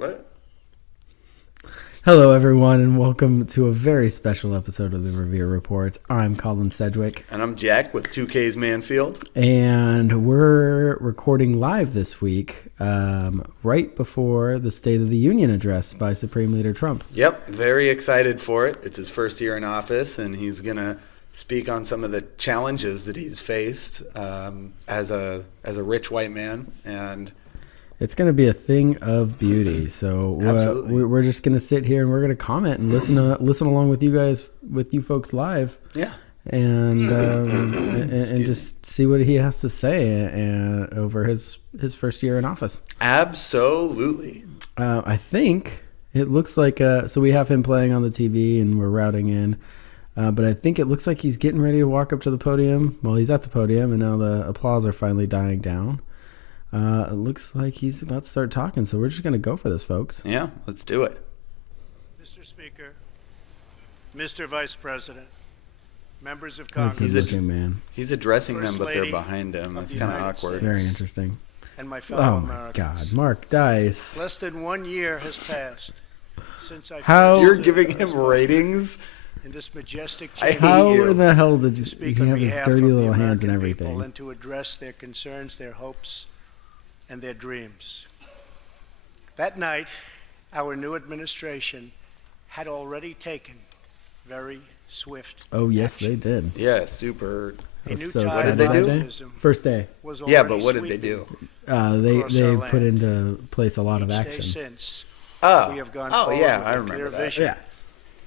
what? Hello, everyone, and welcome to a very special episode of the Revere Report. I'm Colin Sedgwick. And I'm Jack with 2K's Manfield. And we're recording live this week, right before the State of the Union address by Supreme Leader Trump. Yep, very excited for it. It's his first year in office, and he's going to speak on some of the challenges that he's faced as a rich white man. And it's going to be a thing of beauty. So we're just going to sit here and we're going to comment and listen along with you guys, with you folks live. Yeah. And just see what he has to say over his first year in office. Absolutely. I think it looks like so we have him playing on the TV and we're routing in. But I think it looks like he's getting ready to walk up to the podium. Well, he's at the podium, and now the applause are finally dying down. It looks like he's about to start talking, so we're just going to go for this, folks. Yeah, let's do it. Mr. Speaker, Mr. Vice President, members of Oh, Congress, good-looking man. He's addressing them, First but they're Lady behind him. of It's the kind of United awkward. States. Very interesting. and my fellow Oh, my Americans. God. Mark Dice. Less than 1 year has passed since I How- first You're stood giving in this him moment ratings? in this majestic I hate chamber How you. in the hell did to you speak he on have his behalf dirty of the little hands and American people everything? and to address their concerns, their hopes, and their dreams. That night, our new administration had already taken very swift Oh, yes, action. they did. Yeah, super. I A was new so tide excited What did they that do? day. optimism First day. was Yeah, already but what did they sweeping do? They across our put land. into place a lot of Each day action. since, Oh, we have gone oh forward yeah, with I a remember clear that. vision Yeah.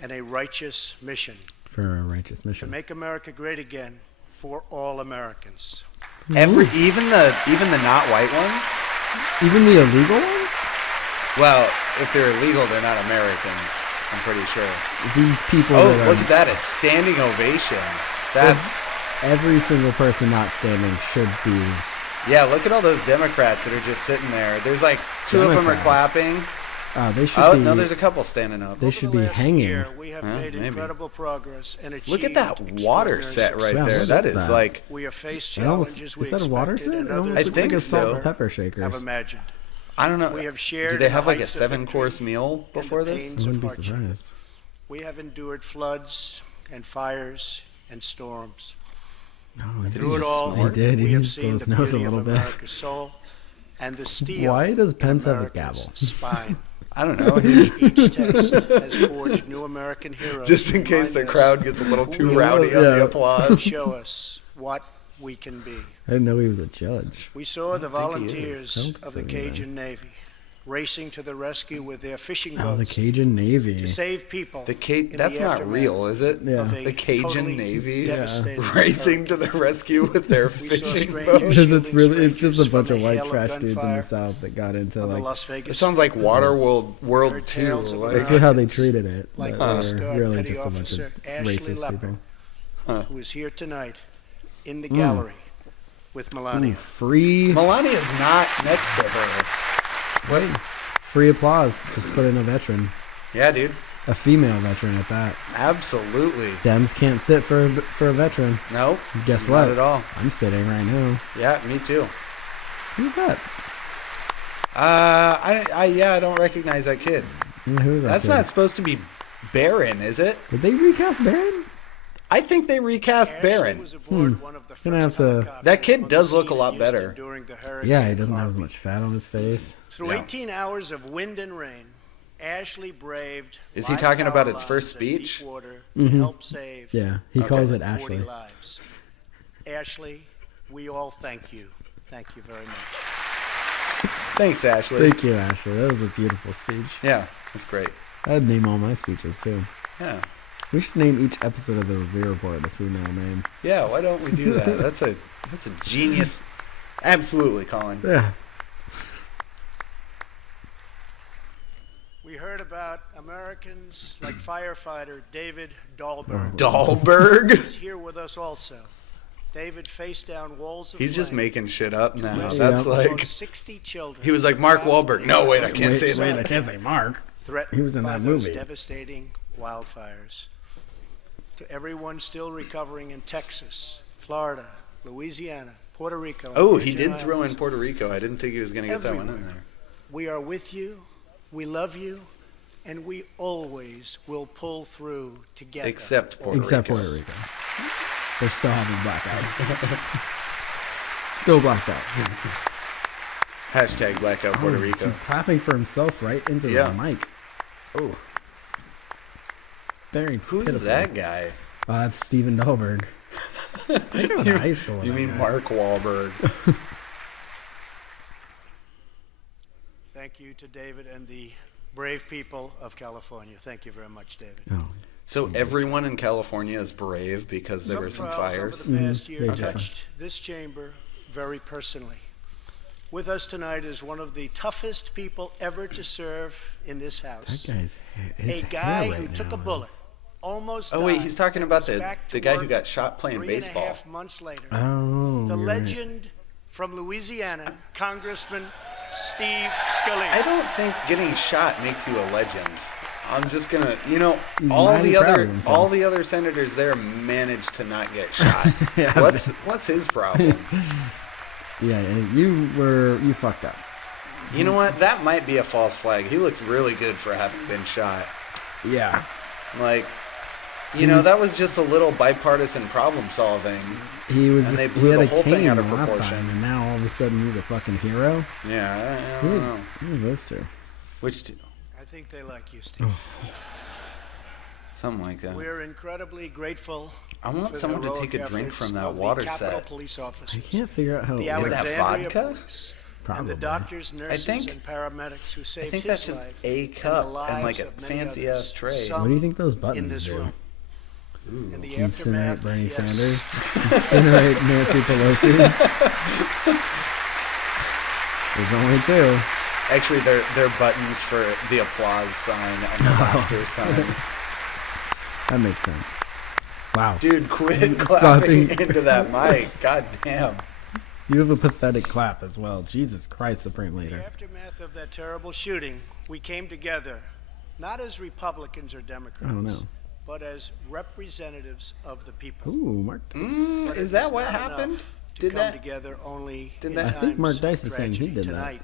and a righteous mission For a righteous to mission. make America great again for all Americans. Even the not white ones? Even the illegal ones? Well, if they're illegal, they're not Americans. I'm pretty sure. These people Oh, that look are, at that! A standing ovation. That's every single person not standing should be. yeah. Look at all those Democrats that are just sitting there. There's like two of them are Democrats. clapping. They should Oh be. no, there's a couple standing up. They Over should the be last hanging. year, we have Huh, made maybe. incredible progress and achieved Look at that water extraordinary set right success. Yeah, there. what That is is that? like. We have faced It almost- challenges we is that a water expected set? and It almost others I looks we think like a could so. salt and never pepper shakers. have imagined. I don't know. We have shared Do they have the like a heights of 7-course victory meal and the before this? pains I of wouldn't be hardship. surprised. We have endured floods and fires and storms. Oh, he Through did. it all, He did. we He have just blew seen his the nose a beauty of little bit. America's soul and the steel Why does in Pence have a America's gavel? spine. I don't know. He's- Each test has forged new American heroes. just in to case the remind us crowd gets a little too who we rowdy on Yeah. the to applause. show us what we can be. I didn't know he was a judge. We saw the think he is. I volunteers don't think of the so either. Cajun Navy racing to the rescue with their fishing Oh, the boats Cajun Navy. to save people. in That's the not aftermath real, is it? Yeah. of a The Cajun totally Navy devastating racing to the rescue with their We saw fishing strangers boat. Because it's shielding really, it's just a strangers bunch from of a white hail of trash dudes in the gunfire South that got into on the like. Las Vegas. It sounds like Waterworld We World heard 2. tales of Like, That's how they Americans treated it. like but Coast they're Guard really Petty just a bunch of Officer Ashley racist Leopard, people. who is here tonight in the gallery with Melania. Ooh, free, Melania's not next to her. Wait. free applause. Just put in a veteran, Yeah, dude. a female veteran at that. Absolutely. Dems can't sit for a veteran. No. Guess Not what? at all. I'm sitting right now. Yeah, me too. Who's that? I don't recognize that kid. Yeah, who is that That's kid? not supposed to be Barron, is it? Did they recast Baron? I think they recast Ashley Barron. was aboard one of the Gonna have first to- helicopters That kid on the does look scene a lot in Houston better. during the hurricane Yeah, he doesn't have as Harvey. much fat on his face. Through No. 18 hours of wind and rain, Ashley braved. Is he live talking about power his first lines in speech? deep water Mhm. to help save Yeah, he Okay. calls it 40 Ashley. lives. Ashley, we all thank you. Thank you very much. Thanks, Ashley. Thank you, Ashley. That was a beautiful speech. Yeah, that's great. I'd name all my speeches too. Yeah. We should name each episode of the Revere Report a female name. Yeah, why don't we do that? That's a genius. Absolutely, Colin. Yeah. We heard about Americans like firefighter David Dahlberg. Dahlberg? He's here with us also. David faced down walls of He's just flame. making shit up now. Rescued That's Yeah. like almost 60 children. he was like Mark Wahlberg. No, wait, I can't say Wait, that. I can't say Mark. threatened He was in by that those movie. devastating wildfires. To everyone still recovering in Texas, Florida, Louisiana, Puerto Rico. and Oh, he Virgin did throw in Islands, Puerto Rico. I didn't think he was going to get that one in Everywhere. there. We are with you. We love you, and we always will pull through together. Except Puerto Except Rico. Puerto Rico. They're still having blackouts. Still blacked out. Hashtag blackout Puerto Rico. He's clapping for himself right into the mic. Oh. Very Who's pitiful. that guy? That's Steven Dahlberg. I think I went to high school with You that mean guy. Mark Wahlberg? Thank you to David and the brave people of California. Thank you very much, David. Oh. So everyone in California is brave because there were some trials fires? over the past year Okay. touched this chamber very personally. With us tonight is one of the toughest people ever to serve in this house. That guy's his A guy hair who right took now a bullet, almost Oh, wait, died, he's talking and about was back the to guy who work got shot playing 3.5 baseball. months later. Oh, The you're right. legend from Louisiana, Congressman Steve Scalise. I don't think getting shot makes you a legend. I'm just gonna, He's mighty proud of himself. all the other senators there managed to not get shot. Yeah. What's his problem? Yeah, you fucked up. You know what? That might be a false flag. He looks really good for having been shot. Yeah. Like, that was just a little bipartisan problem solving. He was And they just, blew he had the a whole thing cane out the of last proportion. time, and now all of a sudden he's a fucking hero. Yeah, I Who don't know. who are those two? Which two? I think they like you, Steve. Something like that. We're incredibly grateful. I want for the someone to heroic take a drink efforts from that of the water Capitol set. Police I officers, can't figure out how. the Would it have Alexandria vodka? Police, and Probably. the doctors, nurses, think- and paramedics who saved I think his that's just life a and the cup and lives like a of many fancy others, ass tray. some What do you think those in buttons this do? room. In the Incinerate aftermath, Bernie yes. Sanders? Incinerate Nancy Pelosi? There's only two. Actually, they're buttons for the applause sign and the laughter sign. That makes sense. Wow. Dude, quit clapping Clapping. into that mic. God damn. You have a pathetic clap as well. Jesus Christ, Supreme In Leader. the aftermath of that terrible shooting, we came together, not as Republicans or Democrats, Oh, no. but as representatives of the people. Ooh, Mark. But Is it that is what not happened? enough To Did come that? together only Did in that- I think Mark times Dice of is saying he tragedy. did that.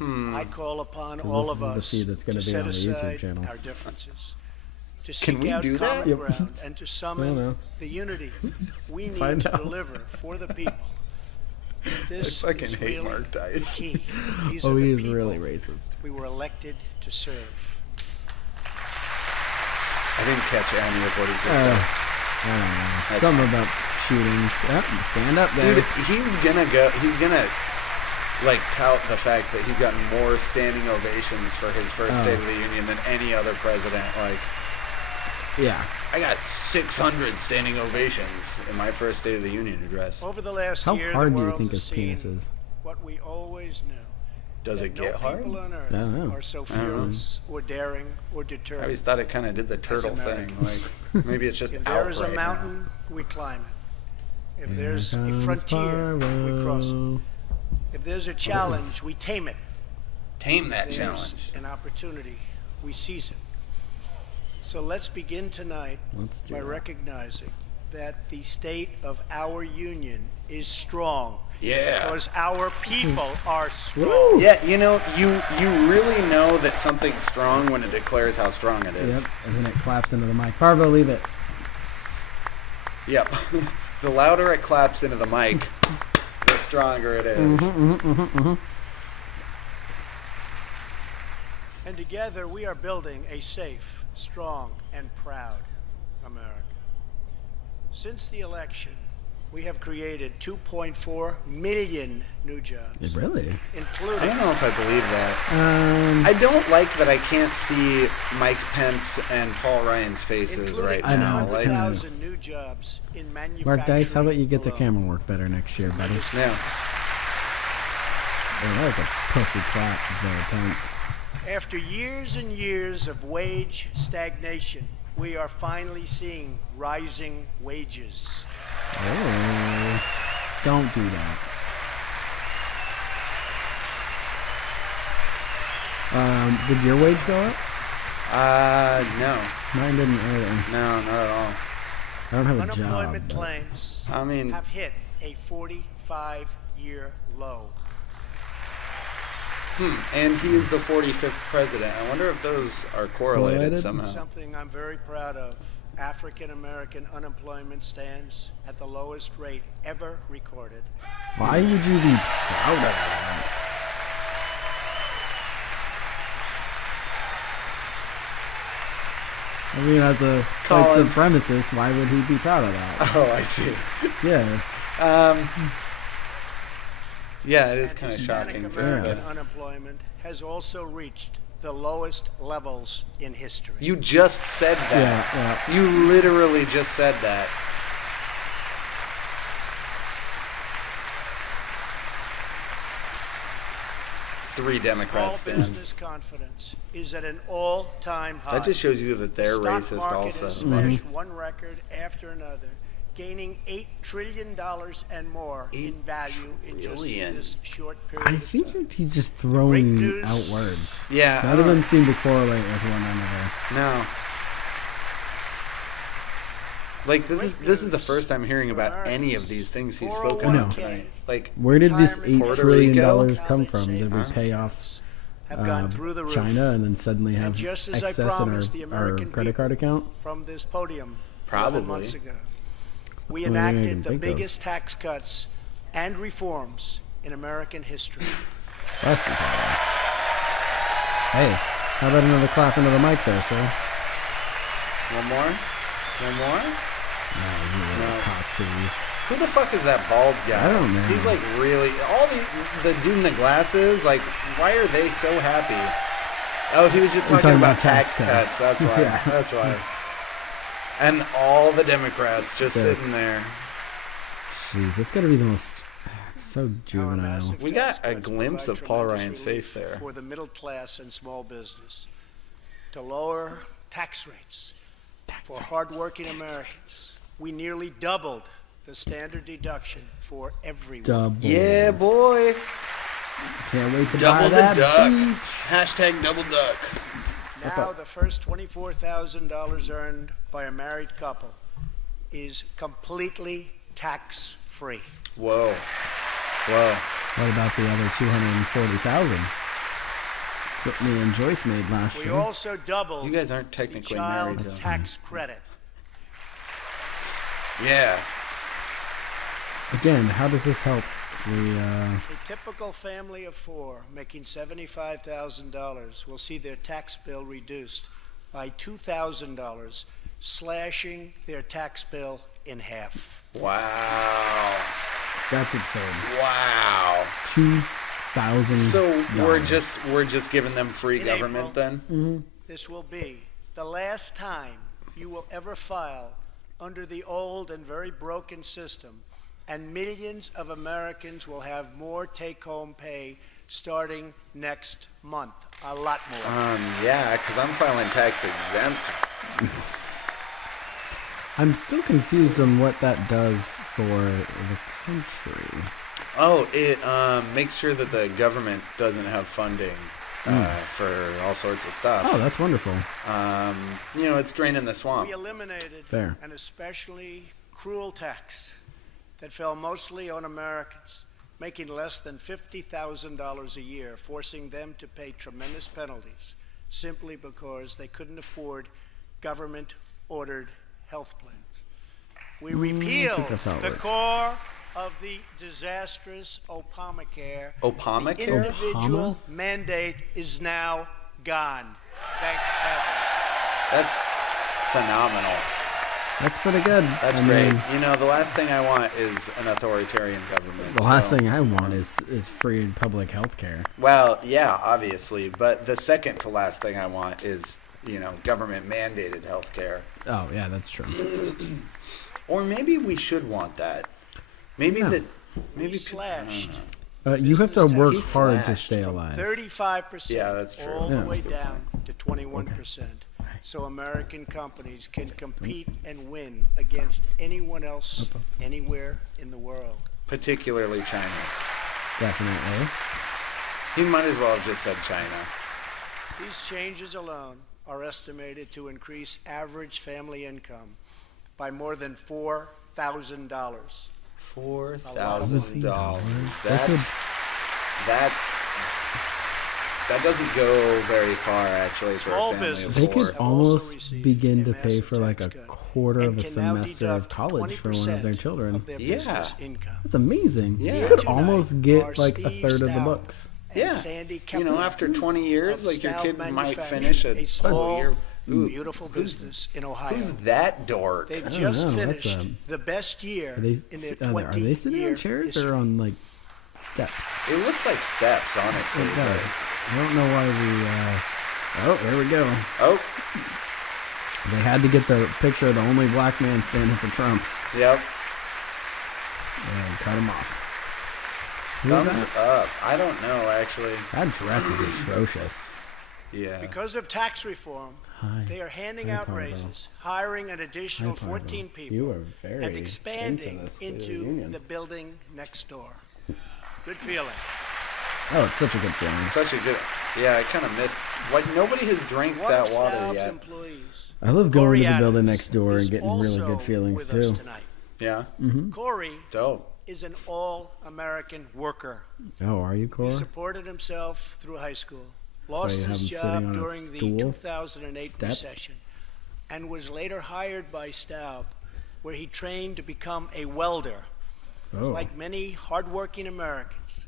Tonight, I call upon 'Cause all this of is the us feed that's gonna to be set on the YouTube aside channel. our differences, to Can seek we out do that? common Yep. ground, and to I summon don't know. the unity we need Find to out. deliver for the people. This I fucking is hate really Mark the Dice. key. These Oh, are he the is people really racist. we were elected to serve. I didn't catch any of what he just I said. don't know. That's Something about shootings. Yep, stand up, Dude, guys. he's gonna like tout the fact that he's gotten more standing ovations for his first State of the Union than any other president. Like, Yeah. I got 600 standing ovations in my first State of the Union address. Over the last How year, hard the do you world think has his penis seen is? what we always knew. Does that it get no hard? people on earth I don't know. are so I don't know. fearless or daring or I determined. always thought it kind of did the turtle thing. Like, maybe it's just If out there is a right now. mountain, we climb it. If there's Here a comes frontier, we cross it. Pyro. If there's a challenge, we tame it. Tame that There's challenge. an opportunity, we seize it. So let's begin tonight Let's do by it. recognizing that the state of our union is strong. Yeah. Because our people are strong. Yeah, you really know that something's strong when it declares how strong it is. Yep, and then it claps into the mic. Parvo, leave it. Yep. The louder it claps into the mic, the stronger it is. And together we are building a safe, strong, and proud America. Since the election, we have created 2.4 million new jobs, Really? I including don't know if I believe that. I don't like that I can't see Mike Pence and Paul Ryan's faces right I know, now. it's Like, kinda- 100,000 new jobs in manufacturing. Mark Dice, how about you get the alone. camera work better next year, buddy? yeah. Oh, that was a pussy clap there, Pence. After years and years of wage stagnation, we are finally seeing rising wages. Oh, don't do that. Did your wage go up? No. Mine didn't either. No, not at all. I don't have a job. Unemployment but- claims I mean, have hit a 45-year low. And he is the 45th president. I wonder if those are correlated somehow. Something I'm very proud of. African American unemployment stands at the lowest rate ever recorded. Why would you be proud of that? I mean, as a white Colin. supremacist, why would he be proud of that? Oh, I see. Yeah. Yeah, it is And kind of Hispanic shocking. American but unemployment has also reached the lowest levels in history. You just said that. Yeah, You literally just said that. Three Democrats Small stand. business confidence is at an all-time high. That just shows you that they're Stock racist market has also. smashed one record after another, gaining $8 trillion and more in value in just trillion. this short period I of think time. he's just throwing news- out words. Yeah. None of them seem to correlate with one another. No. Like this is the first time hearing about any of these things he's spoken I know. about tonight. Like Where did this Retirement $8 Puerto trillion Rico? come from? College Did we savings pay off accounts have gone through the roof. China and then suddenly have And just as I excess in promised the our American credit card people account? from this podium Probably. 11 months ago, we What do I even enacted the think of? biggest tax cuts and reforms in American history. Bless you, Tyler. Hey, how about another clap into the mic there, sir? one more? One more? Oh, you little No. cock tease. Who the fuck is that bald guy? I don't know. He's like really all the dude in the glasses. Like, why are they so happy? Oh, he was just We're talking about tax cuts. That's why. Yeah. That's why. And all the Democrats just Yeah. sitting there. Jeez, it's gotta be the most. It's so Our juvenile. massive We tax got a cuts glimpse provide of Paul tremendous Ryan's relief face there. for the middle class and small business, to lower tax rates for hardworking Americans. We nearly doubled the standard deduction for everyone. Double. Yeah, boy. Can't wait to Double buy the that duck. beach. Hashtag double duck. Now the first $24,000 earned by a married couple is completely tax-free. Whoa. Whoa. What about the other 240,000? What me and Joyce made last We year. also doubled You guys aren't the technically child married. though. tax credit. Yeah. Again, how does this help? A typical family of four making $75,000 will see their tax bill reduced by $2,000, slashing their tax bill in half. Wow. That's absurd. Wow. 2,000. So we're just giving them free In government April. then? This will be the last time you will ever file under the old and very broken system, and millions of Americans will have more take-home pay starting next month. A lot more. Yeah, because I'm filing tax exempt. I'm still confused on what that does for the country. Oh, it makes sure that the government doesn't have funding for all sorts of stuff. Oh, that's wonderful. It's draining the swamp. We eliminated Fair. an especially cruel tax that fell mostly on Americans making less than $50,000 a year, forcing them to pay tremendous penalties simply because they couldn't afford government-ordered health plans. We repealed that's how it the works. core of the disastrous Obamacare. Obamacare? The individual mandate is now gone. Thank heaven. That's phenomenal. That's pretty good. That's I great. mean, The last thing I want is an authoritarian government. the last so- thing I want is free public health care. Well, yeah, obviously, but the second to last thing I want is, government mandated health care. Oh, yeah, that's true. Or maybe we should want that. Maybe No. We slashed You have to Business work tax hard to slashed stay from alive. 35% Yeah, that's true. all Yeah. the way down to 21%, so American companies can compete and win against anyone else anywhere in the world. Particularly China. Definitely. You might as well have just said China. These changes alone are estimated to increase average family income by more than $4,000. $4,000. That could- That's That doesn't go very far, actually, for Small a family of businesses They four. could have also almost received begin a to pay massive for like a tax cut quarter of and a can now semester of deduct college for one of their 20% children. of their Yeah. business income. That's amazing. Yeah. You Here could tonight almost are get like a Steve third of the Staub books. and Yeah. Sandy You know, Kepler after 20 years, of like your Staub kid might Manufacturing, finish a small, year. beautiful business in Ohio. Who's that dork? They've don't just know, that's, finished the best year Are they, in their are they sitting 20-year on chairs history. or on like steps? It looks like steps, honestly. It does. I don't know why we. Oh, there we go. Oh, They had to get the picture of the only black man standing for Trump yep. and cut him off. Who was Thumbs that? up. I don't know, actually. That dress is atrocious. Yeah. Because of tax reform, Hi. they are handing Hi, out Parvo. raises, hiring an additional Hi, Parvo. 14 people, You are very and expanding into this State of the into Union. the building next door. Good feeling. Oh, it's such a good feeling. Such a good. Yeah, I kind of missed. Like, nobody has drank One that of water Staub's yet. employees, I love going Corey to the Adams, building next door is and getting really also good feelings with us too. tonight. Yeah. Corey Dope. is an all-American worker. Oh, are you, He Cora? supported himself through high school, you lost have his him sitting job on a during the stool? 2008 Step? recession, and was later hired by Staub, where he trained to become a welder. Oh, Like many hardworking Americans,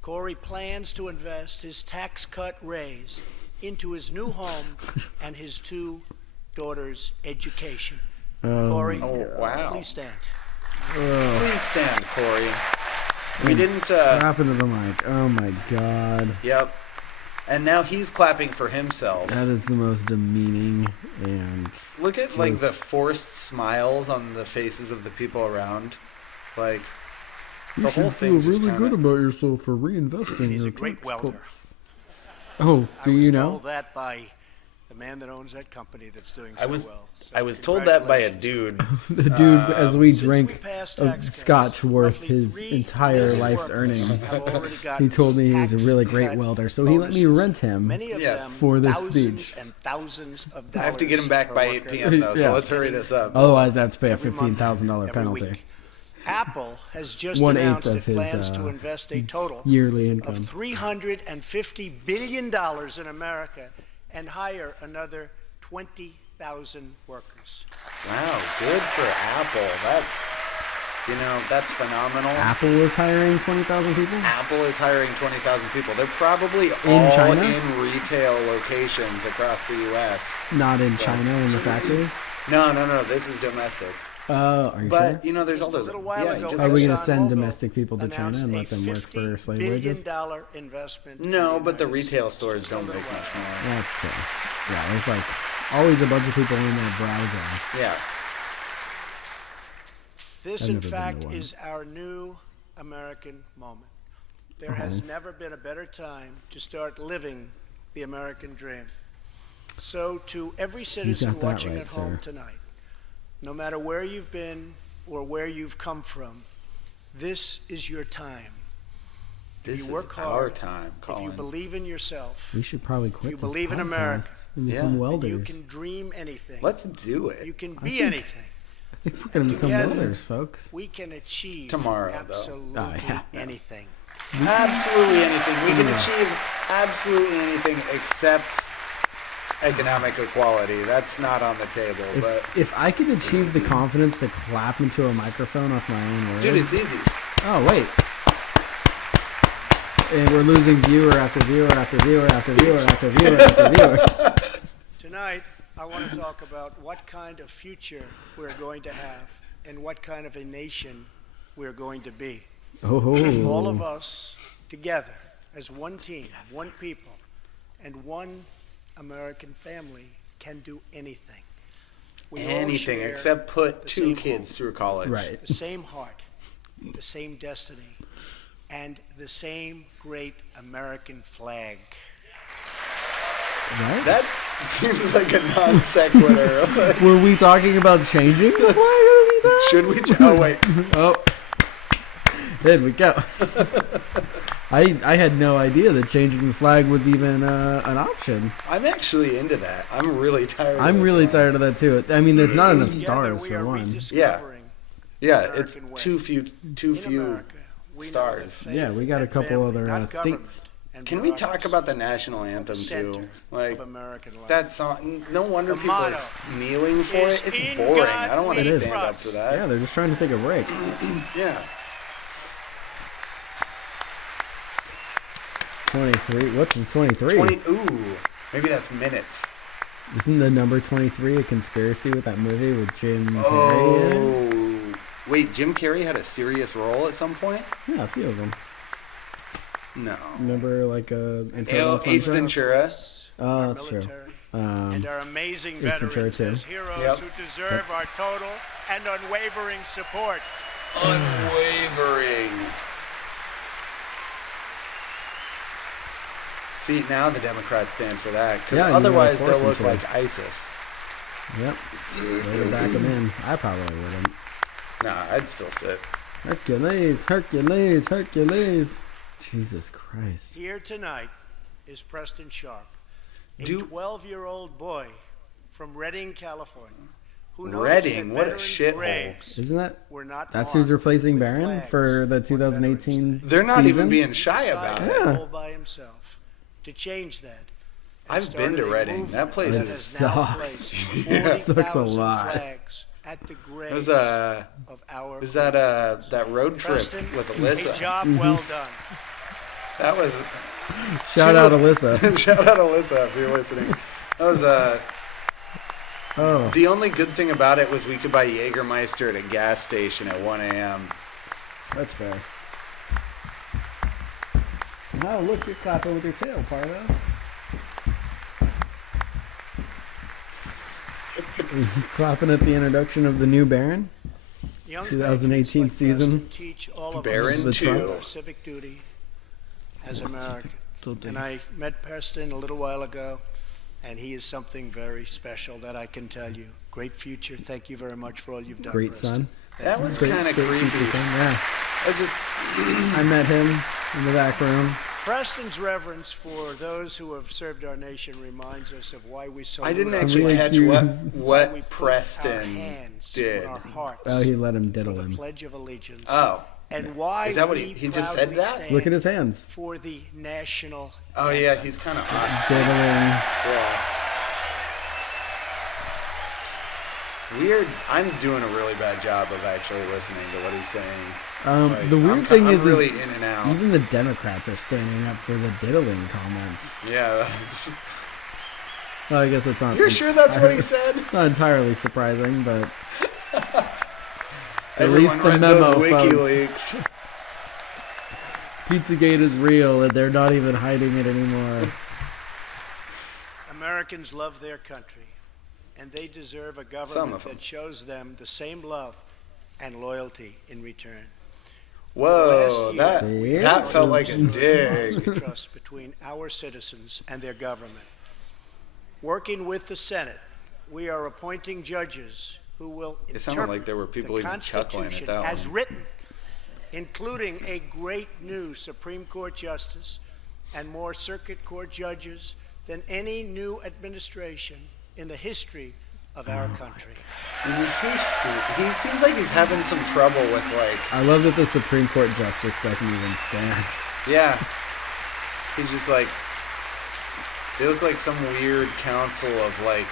Corey plans to invest his tax cut raise into his new home and his two daughters' education. Corey, Oh, wow. please stand. Please stand, Corey. We didn't. what happened to the mic? Oh my God, Yep. And now he's clapping for himself. that is the most demeaning and Look at like the Just- forced smiles on the faces of the people around. Like you the whole should feel thing's just really good kinda- about yourself for reinvesting He's your a great tax welder. cuts. Oh, I do was you know? told that by the man that owns that company that's doing I so was well. So I was told that by a congratulations. dude. The dude, as we Since drink we passed of tax cuts, scotch worth roughly his 3 entire million life's workers earnings, have already gotten he told me he was a tax really great cut welder, so he let me bonuses. rent him. Many of Yes. them For this thousands speech. and thousands of I dollars. have to get him back per by worker 8 p.m. though, Yeah. so let's hurry this up. Otherwise, I have to pay a every month, $15,000 every penalty. week. Apple has just 1/8 announced of it his, plans to invest a total yearly income. of $350 billion in America and hire another 20,000 workers. Wow, good for Apple. That's phenomenal. Apple is hiring 20,000 people? Apple is hiring 20,000 people. They're probably all China? in retail locations across the U.S. Not in China, in the factories? No. This is domestic. Are you But sure? you know, there's all Just a those. little while Yeah, ago, just, Are we going to Exxon send Mobil domestic people to China announced and a let them work for $50 slave billion wages? investment. in no, the but the United retail States. stores Just a don't little make while. much more. That's true. Yeah, there's like always a bunch of people in their browser. Yeah. This, I've in never been to fact, one. is our new American moment. There has never been a better time to start living the American dream. So, to every citizen got that watching right, at home sir. tonight, no matter where you've been or where you've come from, this is your time. This you is work our hard, time, if you Colin. believe in yourself, We should probably quit you this believe in podcast America, and Yeah. become then then welders. you can dream anything. Let's do it. You can I be think- anything. I think we're going to become Together. welders, folks. We can achieve Tomorrow, though. absolutely Oh, yeah. anything. Absolutely anything. We can achieve absolutely anything except economic equality. That's not on the table. But If I could achieve the confidence to clap into a microphone off my own words. dude, it's easy. Oh, wait. And we're losing viewer after viewer after viewer after viewer after viewer after viewer. Tonight, I want to talk about what kind of future we're going to have and what kind of a nation we're going to be. Oh, All of us together as one team, one people, and one American family can do anything. We all Anything share except put the 2 same kids home, through college. right. the same heart, the same destiny, and the same great American flag. Right? That seems like a non sequitur. Were we talking about changing the flag? Every time? Should we? Oh wait. Oh, there we go. I had no idea that changing the flag was even an option. I'm actually into that. I'm really tired. I'm of this really one. tired of that too. I mean, there's not enough Together, stars we for are one. rediscovering Yeah, the it's American way. too few. Too In few. America, we know that stars. faith Yeah, we got a and couple family, other not government states. and and Can we talk bureaucracy. about the national anthem The center too? Like of American life. that song. No wonder The people are motto kneeling for is it. It's "In boring. God I don't want we to stand up trust." for that. Yeah, they're just trying to take a break. Yeah. 23. What's the 23? 20. Ooh, maybe that's minutes. Isn't the number 23 a conspiracy with that movie with Jim Carrey in it? Oh, wait. Jim Carrey had a serious role at some point. Yeah, a few of them. No. Remember, like, Internal Ace Sunshine? Ventura. Oh, Our that's true. military, Um, and our amazing Ace Ventura veterans too. as heroes Yep. who deserve our total and unwavering support. Unwavering. See, now the Democrats stand for that. Because Yeah, you otherwise gotta they'll force look them to. like ISIS. Yep. Way to back them in. I probably wouldn't. Nah, I'd still sit. Hercules, Hercules, Hercules. Jesus Christ. Here tonight is Preston Sharp, a Do- 12-year-old boy from Redding, California, who noticed Redding, that what a veterans' shithole. graves Isn't that? were not That's who's marked replacing with Barron flags for the on 2018 Veterans Day. They're not season? even being shy about Decided it. Yeah. all by himself to change that. and I've been to started a Reading. movement That place that is- has now sucks. placed Yeah. Sucks a 40,000 lot. flags at the graves It was of our is that that road trip Preston, with a Alyssa? job well done. That was Shout out Alyssa. shout out Alyssa if you're listening. That was Oh, the only good thing about it was we could buy Jägermeister at a gas station at 1 a.m. that's fair. Oh, look, you're clapping with your tail, Pardo. Clapping at the introduction of the new Baron? Young 2018 patriots like season. Preston teach all of Baron us 2. our civic duty as Americans. And I met Preston a little while ago, and he is something very special that I can tell you. Great future. Thank you very much for all you've done, Great Preston. son. That was Great- kind of great creepy. future son, yeah. I just I met him in the back room. Preston's reverence for those who have served our nation reminds us of why we salute I didn't our actually Really catch cute. why we what put our Preston hands did. on our hearts Oh, he let him for diddle the him. Pledge of Allegiance. Oh. And why Is that what we he just said proudly that? stand Look at his hands. for the national Oh yeah, he's kind of hot. Diddling. Yeah. Weird. I'm doing a really bad job of actually listening to what he's saying. Like, The weird I'm thing I'm is really in and out. even the Democrats are standing up for the diddling comments. Yeah. That's, Well, I guess it's not. you're sure that's what he said? Not entirely surprising, but Everyone least the read memo, those folks. WikiLeaks. Pizzagate is real, and they're not even hiding it anymore. Americans love their country, and they deserve a Some government of them. that shows them the same love and loyalty in return. Whoa, Last that year- that felt like a Fostering dig. trust between our citizens and their government. Working with the Senate, we are appointing judges who will It sounded like interpret there were people the even chuckling at Constitution that as one. written, including a great new Supreme Court justice and more circuit court judges than any new administration in the history of our country. He seems like he's having some trouble with like, I love that the Supreme Court justice doesn't even stand. yeah. He's just like, they look like some weird council of like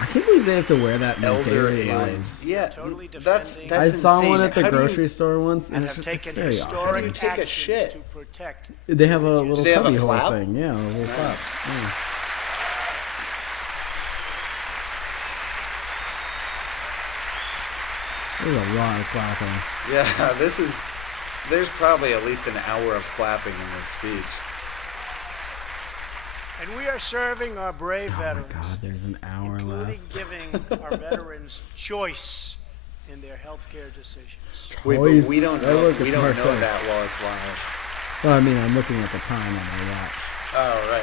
I can't believe they have to wear that in their elder daily aliens. lives. Yeah, Totally that's defending- that's I saw insane. one at the How do you- grocery store once, And it's have just- it's taken very odd. historic you take a actions shit? to protect. They have a religious- little Do they have a cubby hole flap? thing, yeah, a little Nice. flap. Yeah. There's a lot of clapping. Yeah, there's probably at least an hour of clapping in this speech. And we are serving our brave Oh my veterans, God, there's an hour including left. giving our veterans choice in their health care decisions. Wait, Choice. but we don't Oh, know look, we it's don't Mark know Choice. that while it's live. Well, I mean, I'm looking at the time on my watch. Oh right.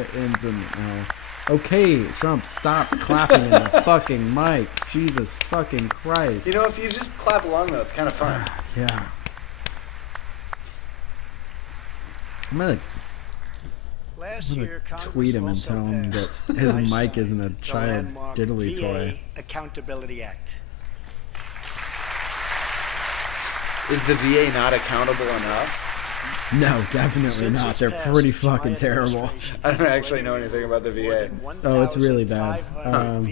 It ends in Okay, Trump, stop clapping in the fucking mic. Jesus fucking Christ. You know, if you just clap along though, it's kind of fun. Yeah. I'm gonna Last year, Congress tweet him and also tell him passed that his and I mic signed isn't a the child's landmark diddly VA toy. Accountability Act. Is the VA not accountable enough? No, definitely Since not. its They're passage, pretty my fucking terrible. administration I don't has actually know anything about the more VA. than Oh, it's really bad. 1,500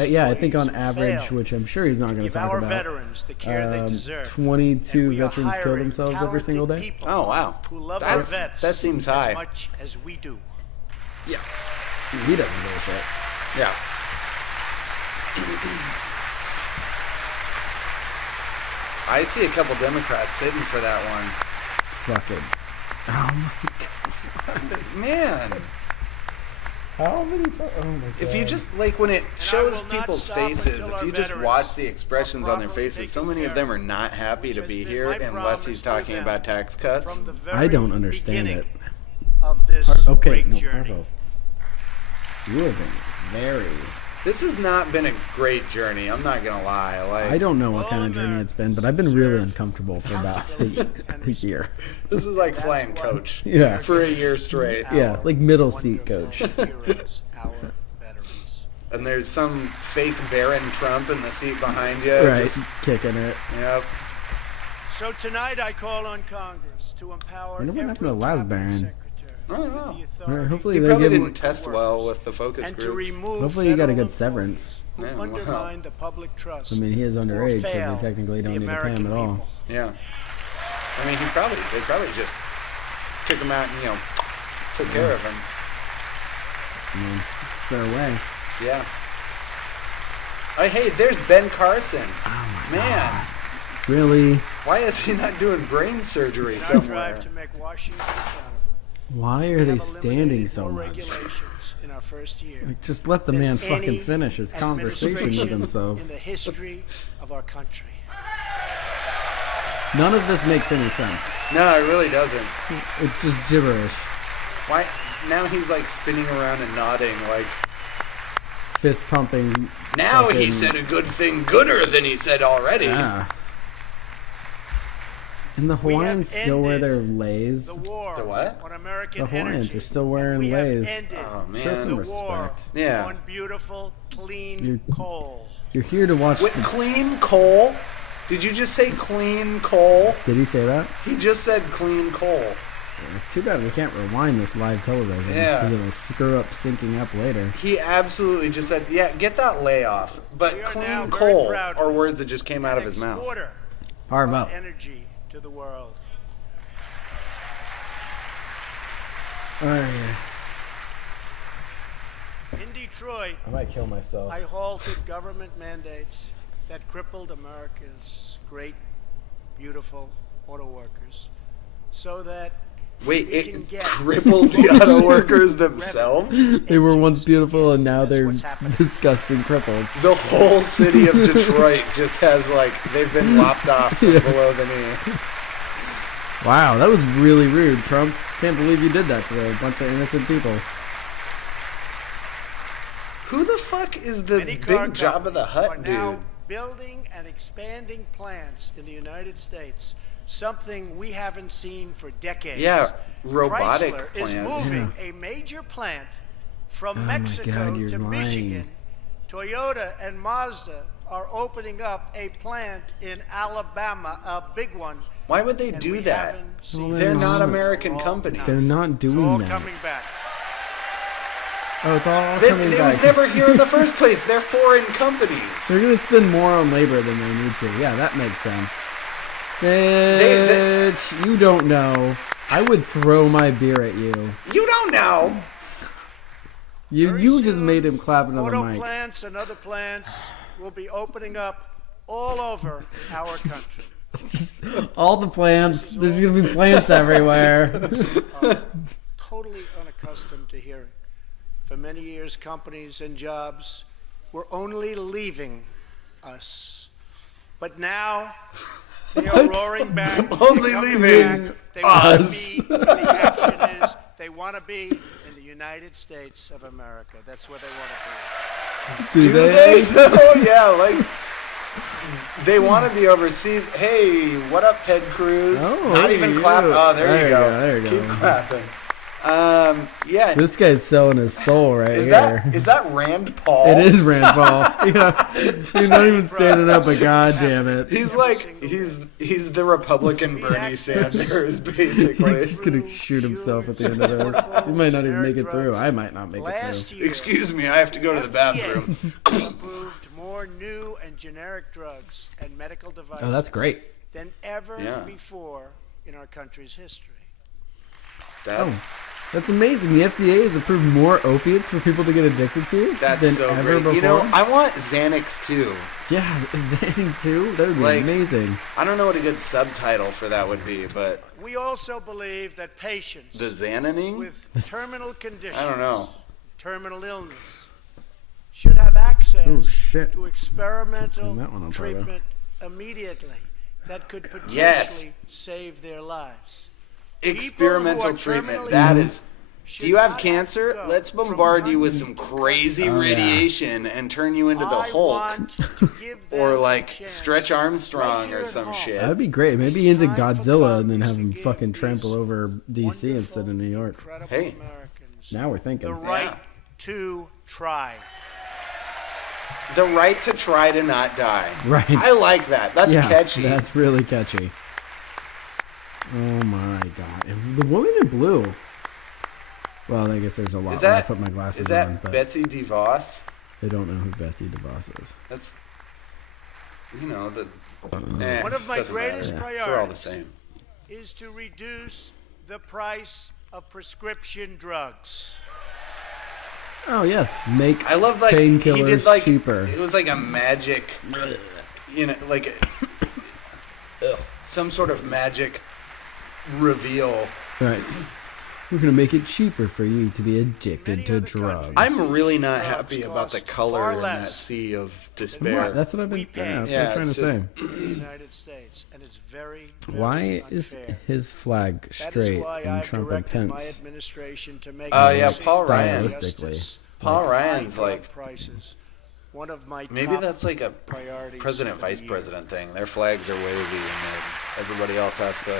VA Yeah, I think on employees who average, failed which I'm sure he's not going to give talk our about, veterans the care they deserve. 22 And we are veterans kill hiring themselves every talented single day. people Oh, wow. who love our That's, vets that seems as high. much as we do. Yeah. He doesn't give a shit. Yeah. I see a couple Democrats sitting for that one. Fucking. Oh my god. Man, How many times? Oh my god. if you just, like, when it I shows will not people's stop faces, until if our you just veterans watch the expressions are on their properly faces, so taken many of care them are not happy which to has be been here my unless promise he's to talking them about tax cuts. From the I don't very understand beginning it. of this Okay, great no, journey. Parvo. You have been very. This has not been a great journey, I'm not gonna lie. Like, I don't know what All kind of journey Americans it's been, but I've been really deserve uncomfortable for about accountability and a year. this is like That's flying what coach Yeah. for a year straight. Yeah, our like middle seat coach. wonderful heroes, our veterans. And there's some fake Baron Trump in the seat behind you. Right, Just, kicking it. yep. So tonight I call on Congress to empower wonder what every happened to Laz cabinet Baron. secretary I don't with know. the Right, authority hopefully He they probably give him. didn't test well with the focus and to group. remove Hopefully you got a federal good severance. employees who Yeah, wow. undermine the public trust. I mean, he is or underage, so fail they technically don't the need to pay him American at all. people. Yeah. I mean, they probably just took him out and, took care of him. I mean, it's their way. Yeah. Oh, hey, there's Ben Carson. Oh my Man, Really? why is he not doing brain surgery In our somewhere? drive to make Washington accountable, Why are we they have standing eliminated so more much? regulations in our first year. Like, just let the than man any fucking finish his conversation with administration himself. in the history of our country. None of this makes any sense. No, it really doesn't. It's just gibberish. Why? Now he's like spinning around and nodding like, Fist pumping. now he fucking- said a good thing gooder than he said already. Yeah. And the We have Hawaiians still wear ended their leis. The war The what? on American The Hawaiians energy. are still wearing we have leis. ended Oh, man. Show some the war respect. Yeah. on beautiful, clean You're- coal. You're here to watch. With The, clean coal? Did you just say clean coal? did he say that? He just said clean coal. Too bad we can't rewind this live television. Yeah. Because it'll screw up syncing up later. He absolutely just said, yeah, get that layoff. But We are now clean very coal proud are words that just came out of his mouth. Exporter Parvo. of energy to the world. Oh, yeah. In Detroit, I might kill myself. I halted government mandates that crippled America's great, beautiful auto workers so that Wait, we can it get crippled the auto workers themselves? They were once beautiful and now That's they're what's happening. disgusting cripples. The whole city of Detroit just has, like, they've been lopped off from below the knee. Wow, that was really rude, Trump. Can't believe you did that to a bunch of innocent people. Who the fuck is the Many car big Job of the companies are Hut now dude? building and expanding plants in the United States, something we haven't seen for decades. Yeah, robotic Chrysler plants. is moving a major plant from Oh my Mexico God, you're to lying. Michigan. Toyota and Mazda are opening up a plant in Alabama, a big one. Why would they and do we that? haven't seen Well, They're they're not not. American All companies. They're not It's doing all that. coming back. Oh, it's all They, coming it back. was never here in the first place. They're foreign companies. They're gonna spend more on labor than they need to. Yeah, that makes sense. They- Bitch, you don't know. I would throw my beer at you. You don't know. You Very just soon, made him clap another Auto mic. plants and other plants will be opening up all over our country. All the plants. There's gonna be plants everywhere. Totally unaccustomed to hearing. For many years, companies and jobs were only leaving us. But now they are roaring back. Only coming leaving back. They want to us. be where the action is. They want to be in the United States of America. That's where they want to be. Do Do they? Oh yeah, like they want to be overseas. Hey, what up, Ted Cruz? Oh, Not hey, even you. clap. Oh, there you go. There you Keep go. clapping. Yeah. This guy's selling his soul right Is here. that Rand Paul? It is Rand Paul. Yeah. He's not even standing up, but god damn it. He's like he's the Republican Bernie Sanders, basically. He's just gonna shoot himself at the end of this. He might not even make it through. I might not make it Last through. year, Excuse me, I have to go to the bathroom. approved more new and generic drugs and medical devices Oh, that's great. than ever Yeah. before in our country's history. That's amazing. The FDA has approved more opiates for people to get addicted to That's than so ever great. before. You know, I want Xanax too. Yeah, Xanax too. That would be Like- amazing. I don't know what a good subtitle for that would be, but We also believe that patients the Xananing? with terminal conditions, I don't know. terminal illness, should have access Oh shit. to experimental That one on treatment immediately that could potentially Yes. save their lives. Experimental treatment. That is. Do you have cancer? Let's bombard you with some crazy radiation and turn you into the Hulk. Or like Stretch Armstrong or some shit. That'd be great. Maybe into Godzilla and then have him fucking trample over DC instead of New York. Hey. Now we're thinking. The right Yeah. to try. The right to try to not die. Right. I like that. That's Yeah, catchy. That's really catchy. Oh my god. And the woman in blue. Well, I guess there's a lot Is when I that, put my glasses is that on, but Betsy DeVos? they don't know who Bessie DeVos is. That's, you know, the. One of my doesn't greatest matter. We're all the priorities same. is to reduce the price of prescription drugs. Oh yes, make I love like he painkillers did like cheaper. it was like a magic, you know, like some sort of magic reveal. Right. We're gonna make it cheaper for you to be addicted Many to other drugs. countries- I'm really not Drugs happy about the cost color far in that less sea of What? despair. That's what I've been. We pay. Yeah, that's Yeah, what I'm it's trying to say. in the United States, and it's very, very Why is unfair. his flag That is straight why and I've Trump and directed my Pence? administration to make Oh, yeah, justice Paul Ryan. Stylistically. Paul and Ryan's high drug like prices. One of my maybe top that's like a priorities president for the vice year. president thing. Their flags are wavy and everybody else has to.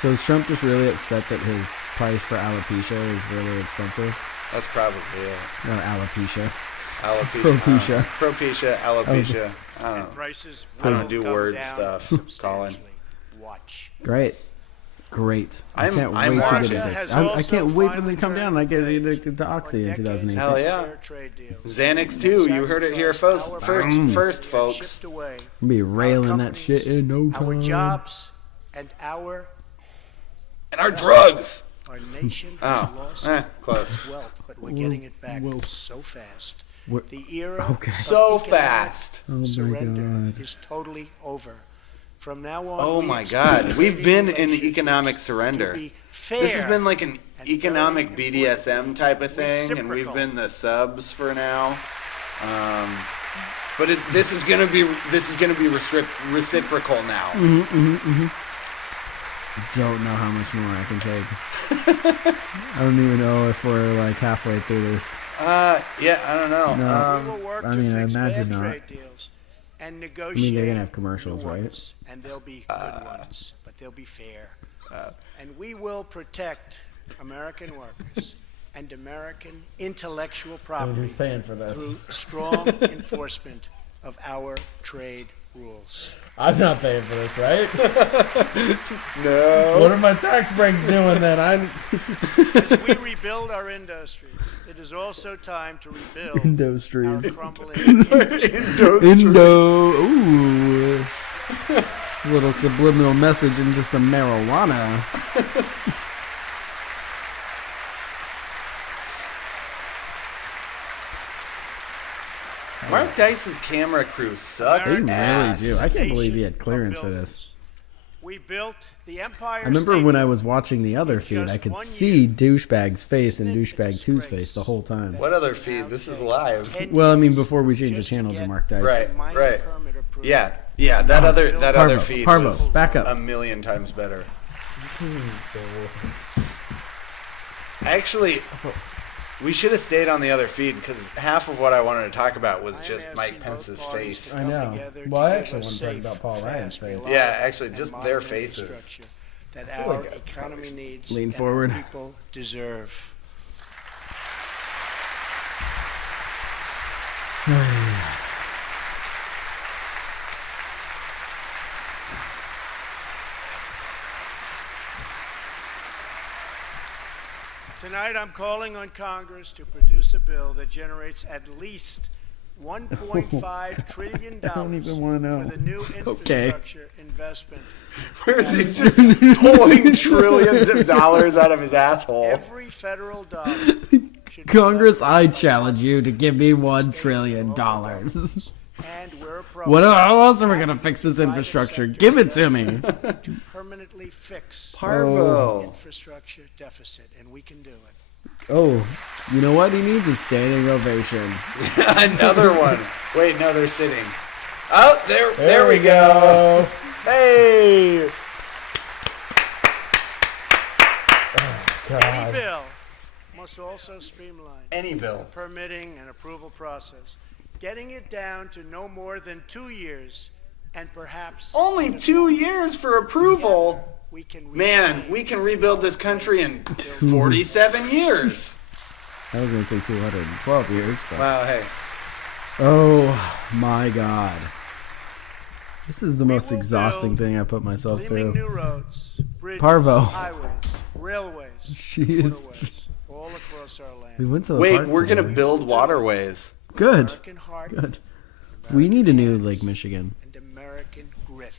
So is Trump just really upset that his price for alopecia is really expensive? That's probably it. Or alopecia. Alopecia. Propecia. Propecia, alopecia. I don't know. Prices I don't will do come word down stuff, Colin. substantially. Watch. Great. Great. I I'm can't watching. wait to get Russia addicted. has I also can't wait for them finally to come down and I get addicted to Oxy in 2018. Hell yeah. Fair trade deals. Xanax too. You heard it here first, Shipped folks. away. I'll be railing that companies, shit in no time. Our jobs and our And our drugs. nation has Oh, lost close. its wealth, but we're getting it back Whoa. so fast. We're- The era Okay. of So economic fast. Oh my surrender God. is totally over. From now on, Oh we my expect God. We've been in relationships economic surrender. to be fair. This has been like an and economic very BDSM type of thing, and we've reciprocal. been the subs for now. But this is gonna be reciprocal now. Don't know how much more I can take. I don't even know if we're like halfway through this. Yeah, I don't know. No. We will work I to mean, I fix imagine bad not. trade deals and negotiate they're gonna have commercials, new right? ones, and they'll be good ones, but they'll be fair. And we will protect American workers and American intellectual property Who's paying for this? through strong enforcement of our trade rules. I'm not paying for this, right? No. What are my tax breaks doing then? As we rebuild our industries, it is also time to rebuild our Industries. crumbling industry. Indo. Ooh. Little subliminal message into some marijuana. Mark Dice's camera crew sucks. They really ass. do. I can't believe he had Nation clearance of for this. builders. We built the Empire I remember State when I was watching the other in feed, just I could 1 see year. douchebag's face and Isn't it a douchebag 2's disgrace face the whole time. What other feed? This is live. 10 Well, I mean, years before we changed the just to channel to get Mark Dice. Right, minor right. permit approval. Yeah. That other Parvo, feed Parvo, was back up. a million times better. Actually, we should have stayed on the other feed because half of what I wanted to talk about was I am just asking Mike both Pence's parties face. to I come know. together Well, I to actually give want us to talk safe, about Paul Ryan's fast, face. reliable, Yeah, actually, and just modern their faces. infrastructure that our economy needs Lean and forward. our people deserve. Tonight, I'm calling on Congress to produce a bill that generates at least $1.5 trillion I don't even wanna know. for the new infrastructure investment. Where is he just pulling trillions of dollars out of his asshole? Every federal dollar should be Congress, leveraged I by challenge you to give me $1 state trillion. and local governments. And where What? appropriate, How else are we gonna fix this private infrastructure? sector Give it to me. investment to permanently fix the Parvo. infrastructure deficit, and we can do it. Oh, you know what? He needs a standing ovation. Another one. Wait, no, they're sitting. Oh, there we go. Hey. Any bill must also streamline Any the bill. permitting and approval process, getting it down to no more than 2 years, and perhaps Only even 2 years for approval. we can Man, reclaim we can rebuild this country in 47 years. I was gonna say 212 years. But... Wow, hey. Oh my God. This is the most will exhausting build thing I put myself gleaming through. new roads, bridges, Parvo. highways, railways, She is- waterways, all across our land. We went to the Wait, park we're going to today. build waterways. Good. American heart Good. We need a new Lake Michigan. and American grit.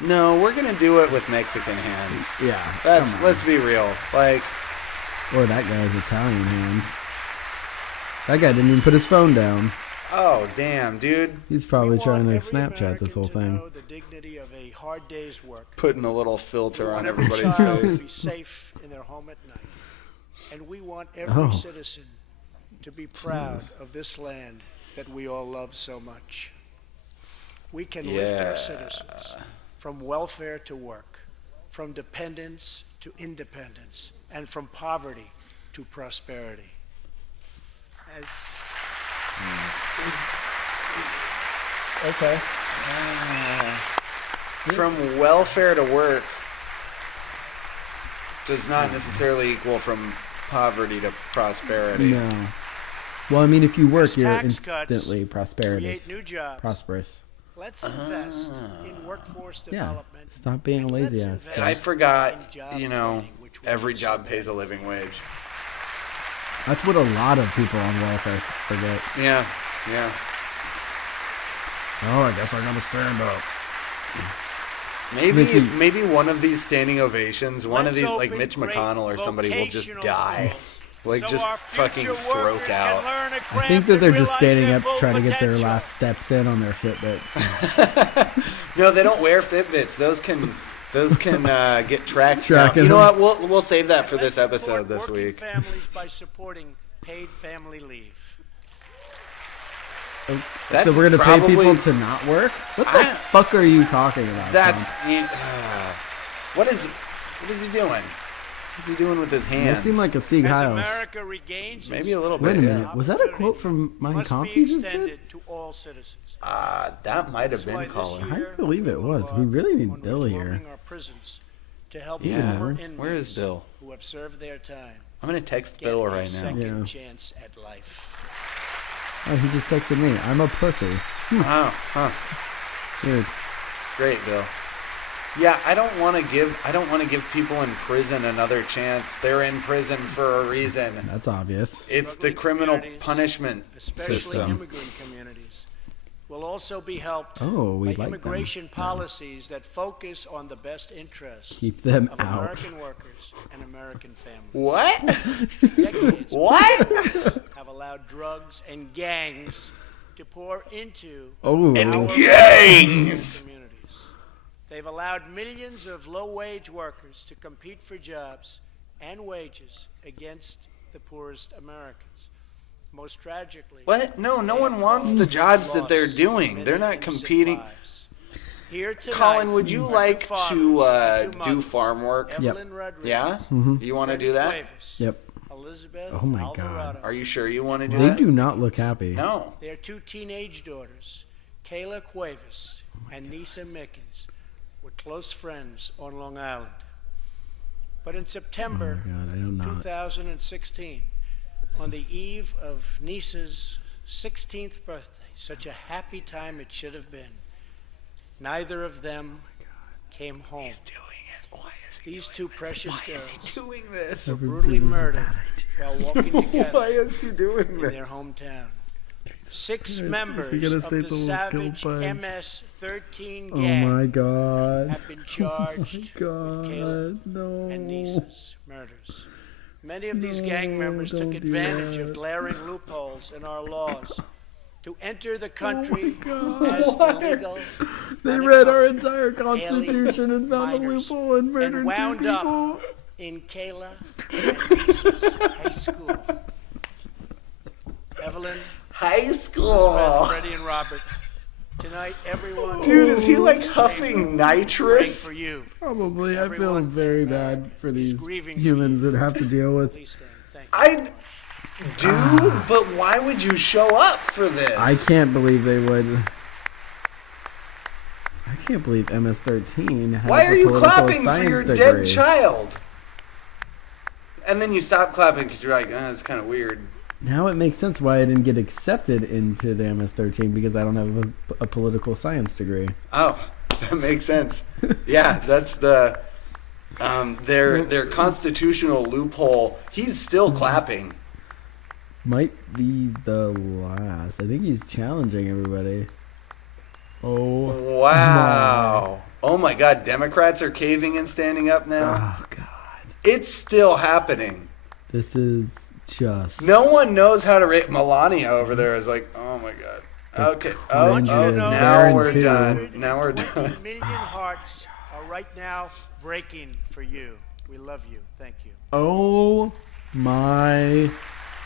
No, we're going to do it with Mexican hands. Yeah. come on. Let's be real. Like, Or that guy's Italian hands. That guy didn't even put his phone down. oh, damn, dude. He's probably We trying want to every Snapchat this American whole to thing. know the dignity of a hard day's work. Putting a little We filter on want every everybody's child to face. be safe in their home at night. And we want every Oh. citizen to be proud of this land that we all love so much. We can lift Yeah. our citizens from welfare to work, from dependence to independence, and from poverty to prosperity. As Okay. From welfare to work does not necessarily equal from poverty to prosperity. No. Well, I mean, if you work, As you're tax cuts instantly prosperous. create new jobs. Prosperous. Let's invest in workforce Yeah. development. Stop being a and lazy let's ass. invest I forgot, in job you know, training, which we every need job so pays a badly. living wage. That's what a lot of people on welfare forget. Yeah, yeah. Oh, I guess I gotta stand up. Maybe Mickey. maybe one of these standing ovations, one of Let's these, like open Mitch great McConnell or somebody will just vocational die. schools Like, so just our fucking future stroke workers can out. learn a I craft think that and they're just realize standing their up full trying to get their potential. last steps in on their Fitbits. No, they don't wear Fitbits. Those can get tracked. Tracking You know them. what? We'll save that for Let's this episode support this working week. families by supporting paid family leave. That's So we're gonna probably, pay people to not work? What the I- fuck are you talking about? That's Tom? what is he doing? What's he doing with his hands? That seemed like a Sieg As Heil. America regains Maybe a little Wait a bit. minute. Was that a quote from Mein must Kampf be you just did? extended to all citizens. That might have That's why been this Colin. I year believe it we was. will We really need on Bill here. reforming our prisons to help Yeah, former where is inmates Bill? who have served their time I'm gonna text get Bill a right now. second Yeah. chance at life. Oh, he just texted me. I'm a pussy. Oh, huh. Dude. Great, Bill. Yeah, I don't want to give people in prison another chance. They're in prison for a reason. That's obvious. It's the Struggling criminal communities, punishment especially system. immigrant communities, will also be helped Oh, we by like immigration them. policies that focus on the best interests Keep them of out. American workers and American families. What? Decades What? have allowed drugs and gangs to pour into Oh, And our gangs. communities. They've allowed millions of low-wage workers to compete for jobs and wages against the poorest Americans. Most tragically, What? No they one have wants the jobs that they're lost doing. many They're not innocent competing. lives. Here tonight, Colin, would you are two like fathers to and two do mothers, farm work? Evelyn Rodriguez, Yeah? You want to do that? Cuevas, Yep. Elizabeth Oh my God. Alvarado. Are you sure you want to do They that? do not look happy. No. Their two teenage daughters, Kayla Cuevas and Nisa Mickens, were close friends on Long Island. But in September 2016, on the eve of Niece's 16th birthday, such a happy time it should have been, neither of them came home. He's doing it. Why is he These doing two this? precious Why girls is he doing this? were brutally murdered while walking together Why is he doing in this? their hometown. 6 members gonna of say the someone's savage killed by- MS-13 Oh gang my god. have been charged Oh my with Caleb god. No. and Niece's murders. Many of these gang members took don't do advantage that. of glaring loopholes in our laws to enter the country God. as illegal. They read our unaccompanied entire constitution and found a minors loophole and murdered and two wound people. up in Kayla and Niece's high school. Evelyn, High Elizabeth, school. Freddie, and Robert. Tonight, everyone. Dude, is he like is huffing praying nitrous? for you. Probably. I feel Everyone very in bad America for is these grieving for humans you. that have to deal with. Please stand. Thank you. I do, but why would you show up for this? I can't believe they would. I can't believe MS-13 has Why are a you political clapping for science your degree. dead child? And then you stop clapping because you're like, it's kind of weird. Now it makes sense why I didn't get accepted into the MS-13 because I don't have a political science degree. Oh, that makes sense. Yeah, that's the their constitutional loophole. He's still clapping. Might be the last. I think he's challenging everybody. Oh. Wow. Oh my God, Democrats are caving and standing up now. Oh, God. It's still happening. This is just... No one knows how to rate. Melania over there is like, oh my God. Okay. Oh, cringes now we're guarantee. done. Now we're done. 20 million hearts are right now breaking for you. We love you. Thank you. Oh, my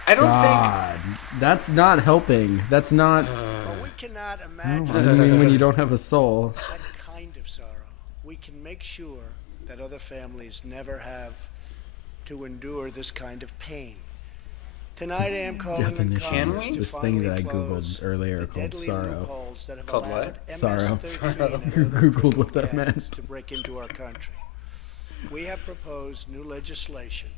I don't God. That's not helping. That's not... But we cannot I imagine mean, when you don't have a soul. that kind of sorrow. We can make sure that other families never have to endure this kind of pain. Tonight I am calling on Definition Congress of to this thing finally that I close Googled earlier the called deadly sorrow. loopholes that have Called allowed what? Sorrow. MS-13 and You other Googled criminal what that gangs meant. to break into our country. We have proposed new legislation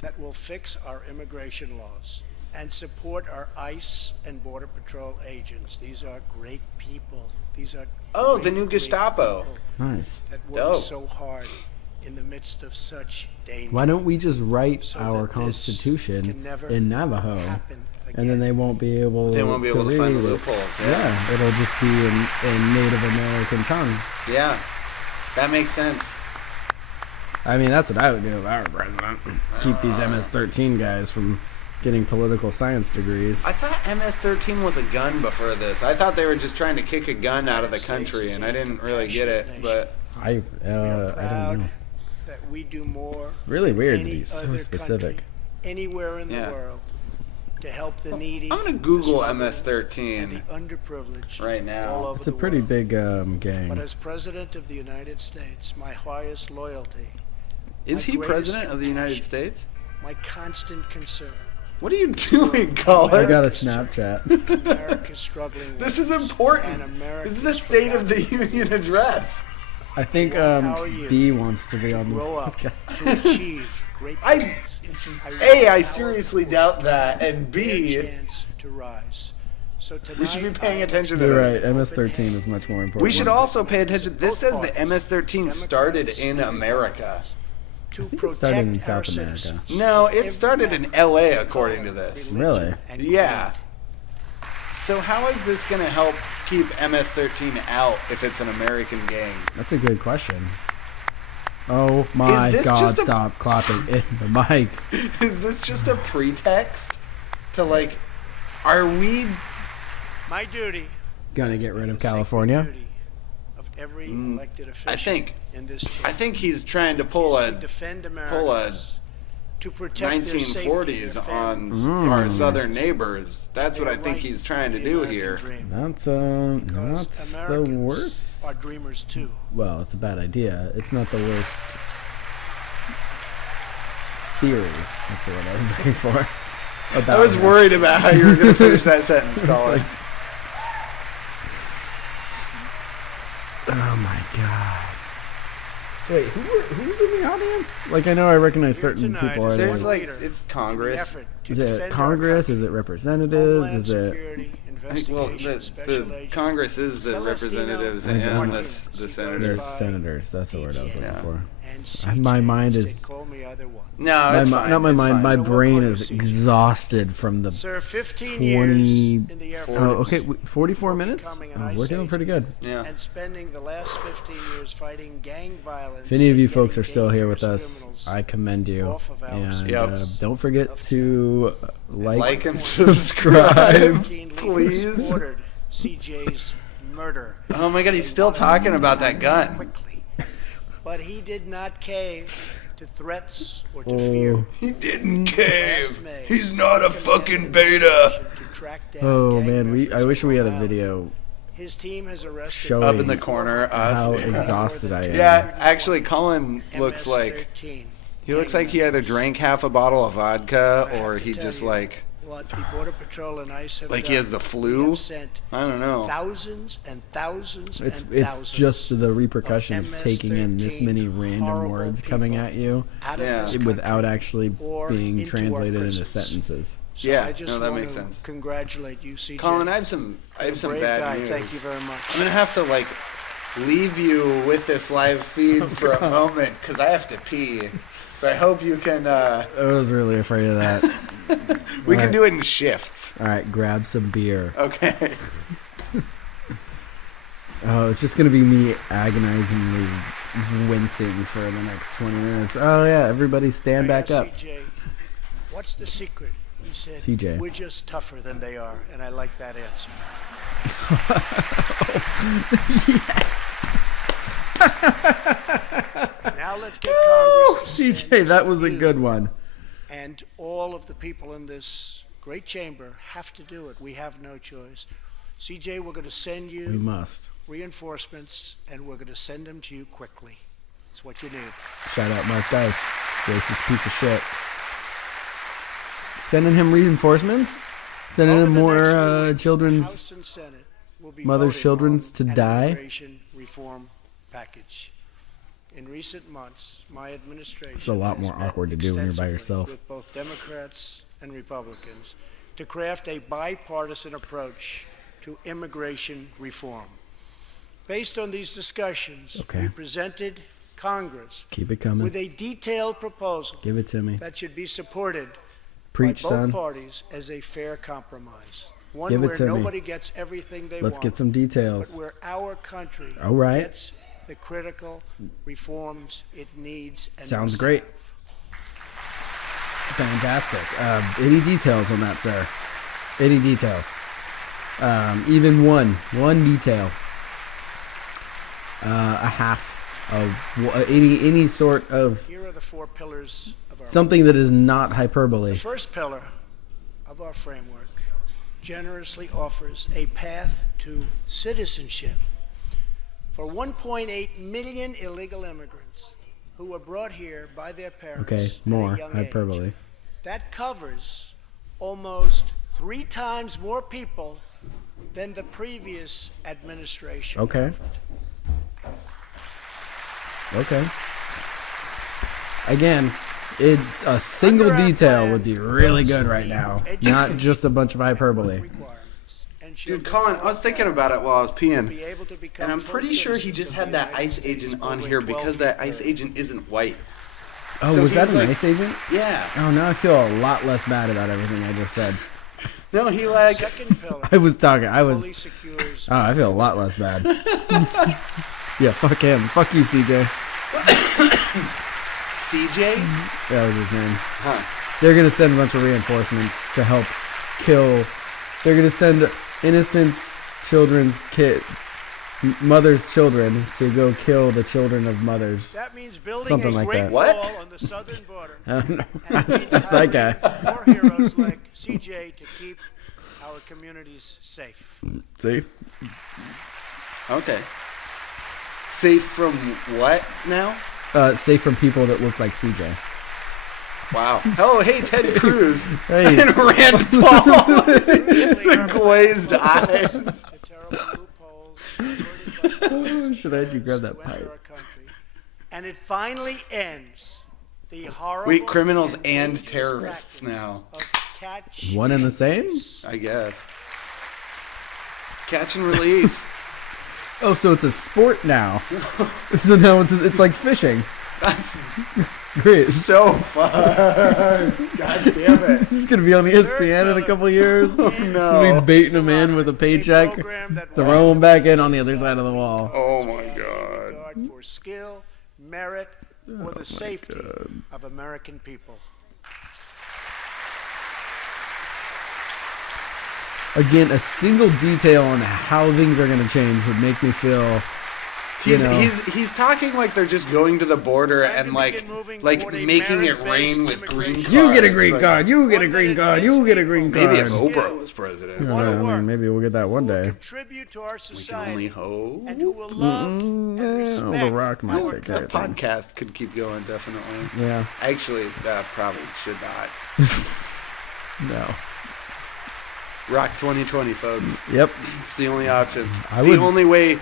that will fix our immigration laws and support our ICE and Border Patrol agents. These are great people. These are Oh, the great, new great Gestapo. people Nice. that work Dope. so hard in the midst of such danger. Why don't we just write So our that this Constitution can never in Navajo? happen And then again. they won't be able They won't be able to read find the it. loopholes. Yeah, it'll just be in Native American tongue. Yeah. That makes sense. I mean, that's what I would do if I were president. Keep these MS-13 guys from getting political science degrees. I thought MS-13 was a gun before this. I thought they were just trying to kick a gun out of the country, and I didn't really get it. But I We are don't proud know. that we do more Really than weird to any be so other specific. country anywhere in Yeah. the world to help the needy. I'm gonna Google the struggling, and MS-13 the underprivileged right now. all over It's a the pretty world. big But gang. as President of the United States, my highest loyalty, Is my he greatest president of the United compassion, States? my constant concern, What are you doing, I Colin? got a Snapchat. America's struggling This workers is important. and This America's is the State of the forgotten Union address. I think Our youth B wants to be on the grow up to achieve great I, things. A, I want seriously our doubt that, and their B, chance to rise. So we should be tonight, paying I am attention to You're this. right. MS-13 is much more important. We should also pay attention. This Both says the parties, MS-13 started in Democrats, America. to think it protect started in our South citizens. America. No, it Every started in man, LA, according to color, this. religion, Really? and Yeah. creed. So how is this going to help keep MS-13 out if it's an American gang? That's a good question. Oh my this God! just a- Stop clapping in the mic. Is this just a pretext to like, are we? My duty. Gonna get rid of the sacred California? duty of every elected official I think- in this I think he's trying to pull is a to defend pull a Americans, to protect their safety, 1940s their on families, our southern neighbors. That's what I their think right he's trying to the do American here. dream. That's Because that's the Americans worst. are dreamers too. Well, it's a bad idea. It's not the worst theory. That's the word I was looking for. I About was it. worried about how you were going to finish that sentence, Colin. Oh my God. So wait, who's in the audience? Like, I know I recognize certain people. Are There's there. it's Congress. Is it Congress? Is it representatives? Is it? Well, the Congress is the representatives and the senators. There's senators. That's the word I was looking for. And My mind is. No, it's fine. Not my it's mind. fine. My brain is exhausted from the Sir, 15 20. years in the Air Force. Oh, okay, 44 minutes. We're doing pretty good. Yeah. And spending the last 15 years fighting gang violence. If any of you and folks are getting still here with dangerous us, criminals I commend you. off of our And streets. don't forget to Like and subscribe. 15 leaders Please. ordered CJ's murder. Oh my God, he's still talking about that gun. Quickly. But he did not cave to threats or to fear. He didn't cave. Last May, He's not a he fucking commanded beta. to track down Oh gang man, members I wish in we had a Long Island. video His team has arrested showing Up in the corner, how us. exhausted I am. Yeah, actually, Colin looks like MS-13 he looks like he either drank half a bottle of vodka I have or to he tell just you like what the Border Patrol and ICE have he has the done. flu. We have sent I don't know. thousands and thousands It's and it's thousands just the repercussion of taking in this MS-13 many random horrible words coming people at you out of Yeah. this without country actually or being into our translated into prisons. sentences. So Yeah, I just no, that want makes to sense. Congratulate you, CJ. Colin, I have some You're a brave bad guy. news. Thank you very much. I'm gonna have to like leave you with this live feed for a moment because I have to pee. So I hope you can. I was really afraid of that. We can Alright. do it in shifts. All right, grab some beer. Okay. Oh, it's just gonna be me agonizingly wincing for the next 20 minutes. Oh yeah, everybody stand back up. CJ, what's the secret? He said, CJ. We're just tougher than they are. And I like that answer. Now let's get Congress to stand CJ, that was a you. good one. And all of the people in this great chamber have to do it. We have no choice. CJ, we're going to send We you must. reinforcements, and we're going to send them to you quickly. It's what you need. Shout out Mark Dice, racist piece of shit. Sending him reinforcements? Sending Over him the more next few weeks, children's House and Senate will be mother's voting children's on to an die? immigration reform package. In recent months, my administration It's a lot has more met awkward to do when you're by extensively yourself. with both Democrats and Republicans to craft a bipartisan approach to immigration reform. Based on these discussions, Okay. we presented Congress Keep it coming. with a detailed proposal Give it to me. that should be supported Preach, by both son. parties as a fair compromise. One Give it where to me. nobody gets everything they Let's want, get some details. but where our country All right. gets the critical reforms it needs and Sounds must great. have. Fantastic. Any details on that, sir? Any details? Even one detail. A half of any sort of Here are the four pillars of our something that is not hyperbole. The first pillar of our framework generously offers a path to citizenship for 1.8 million illegal immigrants who were brought here by their parents Okay, at more a young hyperbole. age. That covers almost 3 times more people than the previous administration Okay. covered. Okay. Again, it's a single Under our detail plan, would be really good right education, now, education, not just a bunch of hyperbole. requirements, and Dude, should Colin, I was thinking about it while I was be peeing. able to become And I'm full pretty sure he citizens just of had the that United ICE States agent on over a here because that 12-year ICE period. agent isn't white. Oh, So was that he's an like- ICE agent? Yeah. Oh, now I feel a lot less bad about everything I just said. No, he like. Second pillar I was talking. I was. fully secures Oh, I feel a lot less bad. Yeah, fuck him. Fuck you, CJ. CJ? That was his name. Huh. They're gonna send a bunch of reinforcements to help kill. They're gonna send innocent children's kids, mothers' children, to go kill the children of mothers. That means building Something a like great that. What? wall on the southern border. I don't know. And it means That's that guy. hiring more heroes like CJ to keep our communities safe. See? Okay. Safe from what now? Safe from people that look like CJ. Wow. Oh, hey, Ted Cruz. Hey. And Rand Paul. The glazed eyes. The terrible loopholes exploited by Oh, should I have you grab that to enter pipe? our country. And it finally ends the horrible Wait, criminals and dangerous terrorists practice now. of catch One and the and same? release. I guess. Catch and release. Oh, so it's a sport now. So now it's like fishing. That's Great. so fun. God damn it. This is gonna be on ESPN in a couple years. no. We'll be baiting him in with a paycheck, throw him back in on the other side of the wall. Oh my God. Regard for skill, merit, or the safety of American people. Again, a single detail on how things are gonna change would make me feel. He's talking like they're just going to the border and like making it rain with green cards. You get a green card. You get a green card. You get a green card. Maybe if Oprah was president. I mean, maybe we'll get that one day. Contribute to our We can society only hope. and who will love and respect The Rock might our take care The of things. podcast could keep going, definitely. Yeah. Actually, that probably should not. No. Rock 2020, folks. Yep. It's the only option. I It's would- the only way.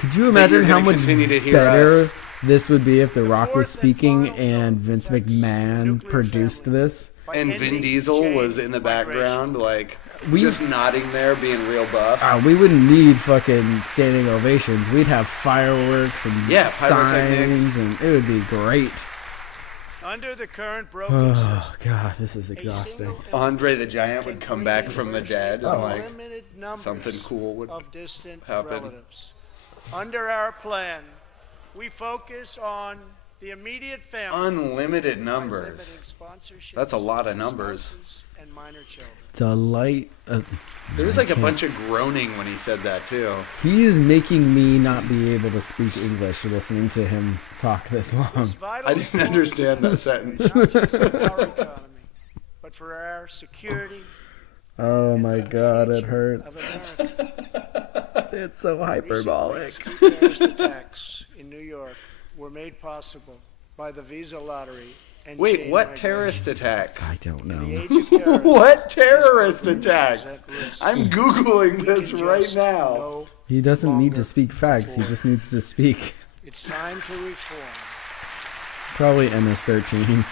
Could you imagine you're how gonna much continue to hear better us. this would be if The Rock was fourth and speaking final and film Vince protects McMahon nuclear produced family this? by And ending Vin Diesel chain was in the migration. background, like, We- just nodding there, being real buff. We wouldn't need fucking standing ovations. We'd have fireworks and Yeah, signs, pyrotechnics. and it would be great. Under the current broken Oh system, God, this is a exhausting. single Andre the Giant would come back from the dead, and like, limited numbers something cool would of distant happen. relatives. Under our plan, we focus on the immediate family. unlimited by numbers. limiting sponsorships, That's a lot of numbers. spouses, and minor children. Delight. There was like a bunch of groaning when he said that too. He is making me not be able to speak English listening to him talk this long. This vital I didn't reform understand that is sentence. not just for our economy, but for our security. Oh and my for the God, it future hurts. of America. It's so Recent hyperbolic. rescue terrorist attacks in New York were made possible by the Visa lottery and Wait, chain what migration. terrorist attacks? I don't In the know. age of terrorism, What terrorist these programs attacks? present risks I'm Googling we this can right just now. no He doesn't need to longer speak facts. He afford. just needs to speak. It's time to reform. Probably MS-13.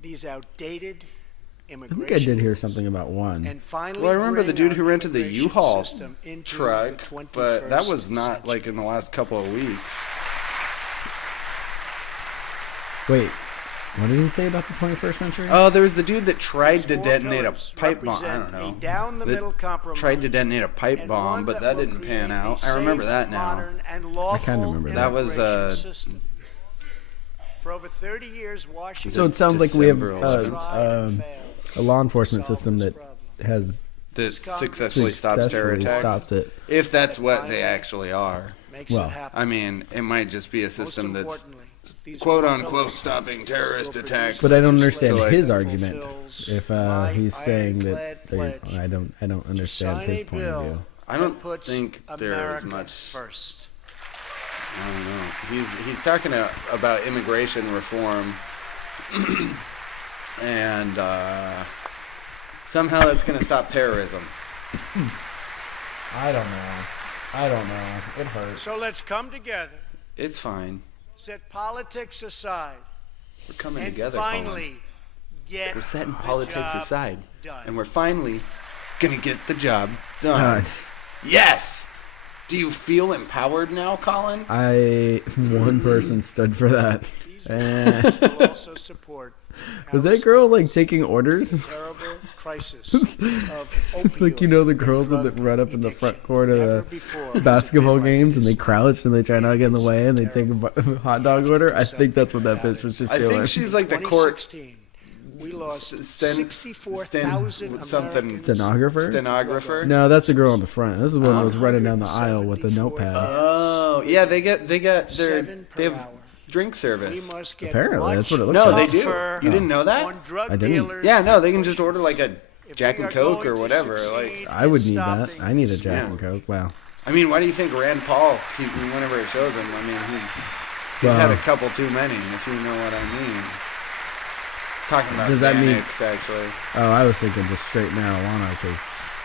These outdated I immigration think I did hear rules something about one. and finally Well, I remember the bring dude who our rented the immigration U-Haul system into truck, the but that 21st was not like century. in the last couple of weeks. Wait, what did he say about the 21st century? Oh, there was the dude that tried These to four detonate a pillars pipe bomb. I represent don't know. a down-the-middle That compromise tried to detonate a pipe and bomb, one but that will didn't pan create a out. I remember safe, that now. modern, and lawful remember that. That was, immigration system. For over 30 years, Washington So it sounds like we have December has 11th. tried and failed a law enforcement to solve system this that problem. has This successfully stops terror successfully attacks. stops it. If that's what they actually are. Makes Well, it happen. I mean, it might just be a Most system that's importantly, these quote four unquote pillars stopping terrorist will attacks. But I don't legislation understand like- his that argument. fulfills If my he's saying that ironclad they, pledge I don't understand sign his a point of bill view. I don't that puts think there is America much. first. I don't know. He's talking about immigration reform, and somehow that's going to stop terrorism. I don't know. It hurts. So let's come together, It's fine. set politics aside, We're coming and together. finally get Colin. We're setting the politics job aside, done. and we're finally going to get the job done. God, Yes. Do you feel empowered now, Colin? one person stood for that. These Eh. rules will also support Was our that girl like response taking to orders? the terrible crisis of opioid Like, you know, the and girls that drug run up in the front addiction. court of Never the before has it basketball been like games and they this. crouch and they try not to get in the way and they take Terrible. a hot dog order? I think that's what that bitch was just I doing. think she's like the court 2016, we lost sten- 64,000 something- Americans. Stenographer? stenographer. No, that's the girl in the front. This is one that was running down the aisle with a notepad. Oh, yeah, they have 7 per hour. drink We service. must get Apparently, that's what it looks No, like. they do. tougher You didn't know that? on drug I didn't. dealers Yeah, no, and they can just pushers. order like a If Jack we and are Coke going or to whatever. succeed Like, I would in need that. stopping I need a this Jack Yeah. and Coke. Wow. I mean, why do you think Rand Paul, whenever it shows him, I mean, he's Well- had a couple too many, if you know what I mean. Talking about Does that mean- Xanax, actually. Oh, I was thinking just straight marijuana because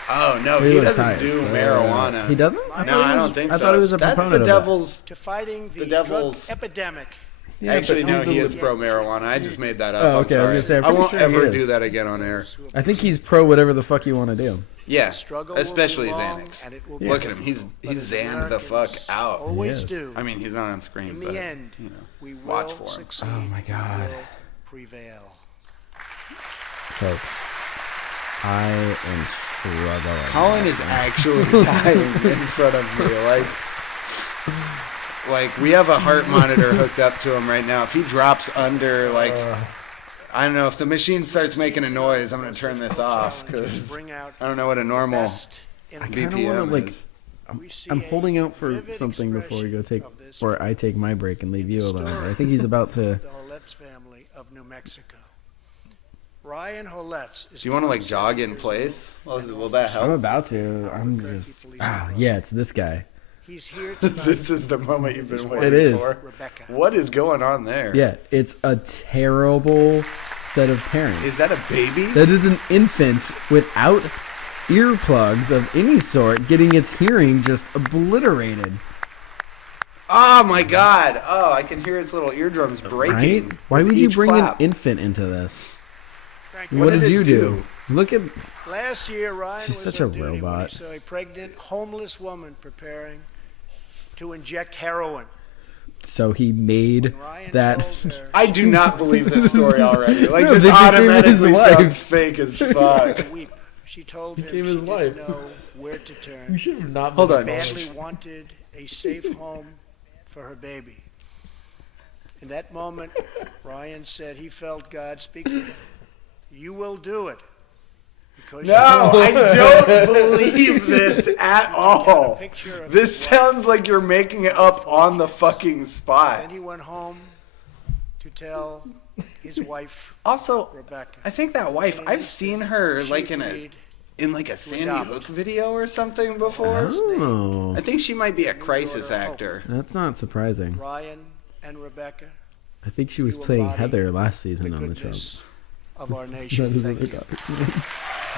Oh no, he doesn't do marijuana. He doesn't? No, I don't think so. I thought he was a That's proponent the of devil's. To fighting the devil's drug epidemic. Yeah, Actually, but no, he's he the- is pro marijuana. I just made that up. Oh, okay, I was I'm gonna say, I'm sorry. I pretty won't sure he ever is. do that again on air. I think he's pro whatever the fuck you want to do. Yeah, Struggle will especially be long, Xanax. and it will be Look at him. difficult, but He's as Xaned the fuck Americans out. Always Yes. do. I mean, he's not on screen, In but the end, you know, we watch will for him. succeed. Oh, my God. We will prevail. Folks, I am struggling. Colin is actually dying in front of me. Like we have a heart monitor hooked up to him right now. If he drops under, like, I don't know, if the machine starts making a noise, I'm gonna turn this off because I don't know what a normal BPM is. I'm holding out for something before we go or I take my break and leave you alone. But I think he's about to. The Holetz family of New Mexico. Ryan Holetz is. Do you want to like jog in place? Will that I'm help? about to. I'm just. Yeah, it's this guy. He's here tonight. This is the moment you've been waiting It is. for. Rebecca. What is going on there? Yeah, it's a terrible set of parents. Is that a baby? That is an infant without earplugs of any sort getting its hearing just obliterated. Oh my god. Oh, I can hear its little eardrums breaking. Right? Why with would you each bring clap. an infant into this? Frank, What did did it you do? Look at. last year, Ryan She's was such a on duty when he robot. saw a pregnant, homeless woman preparing to inject heroin. So he made Ryan that. told her I do not believe this story already. Like, No, this they became automatically his wife. sounds fake as fuck. to weep. She told him she Became his didn't wife. know where to turn. should have not. Hold on. Badly wanted a safe home for her baby. In that moment, Ryan said he felt God speak to him. You will do it. Because No, I don't believe this at all. picture of This his sounds like you're making it up on the fucking spot. Then he went home to tell his wife, Also, Rebecca. I think that wife, I've seen her She like in agreed a Sandy adopt. Hook video or something before. Oh, I think she might be a crisis actor. that's not surprising. Ryan and Rebecca, I think she was You playing embody Heather last the season on the goodness show. of our nation. Thank you.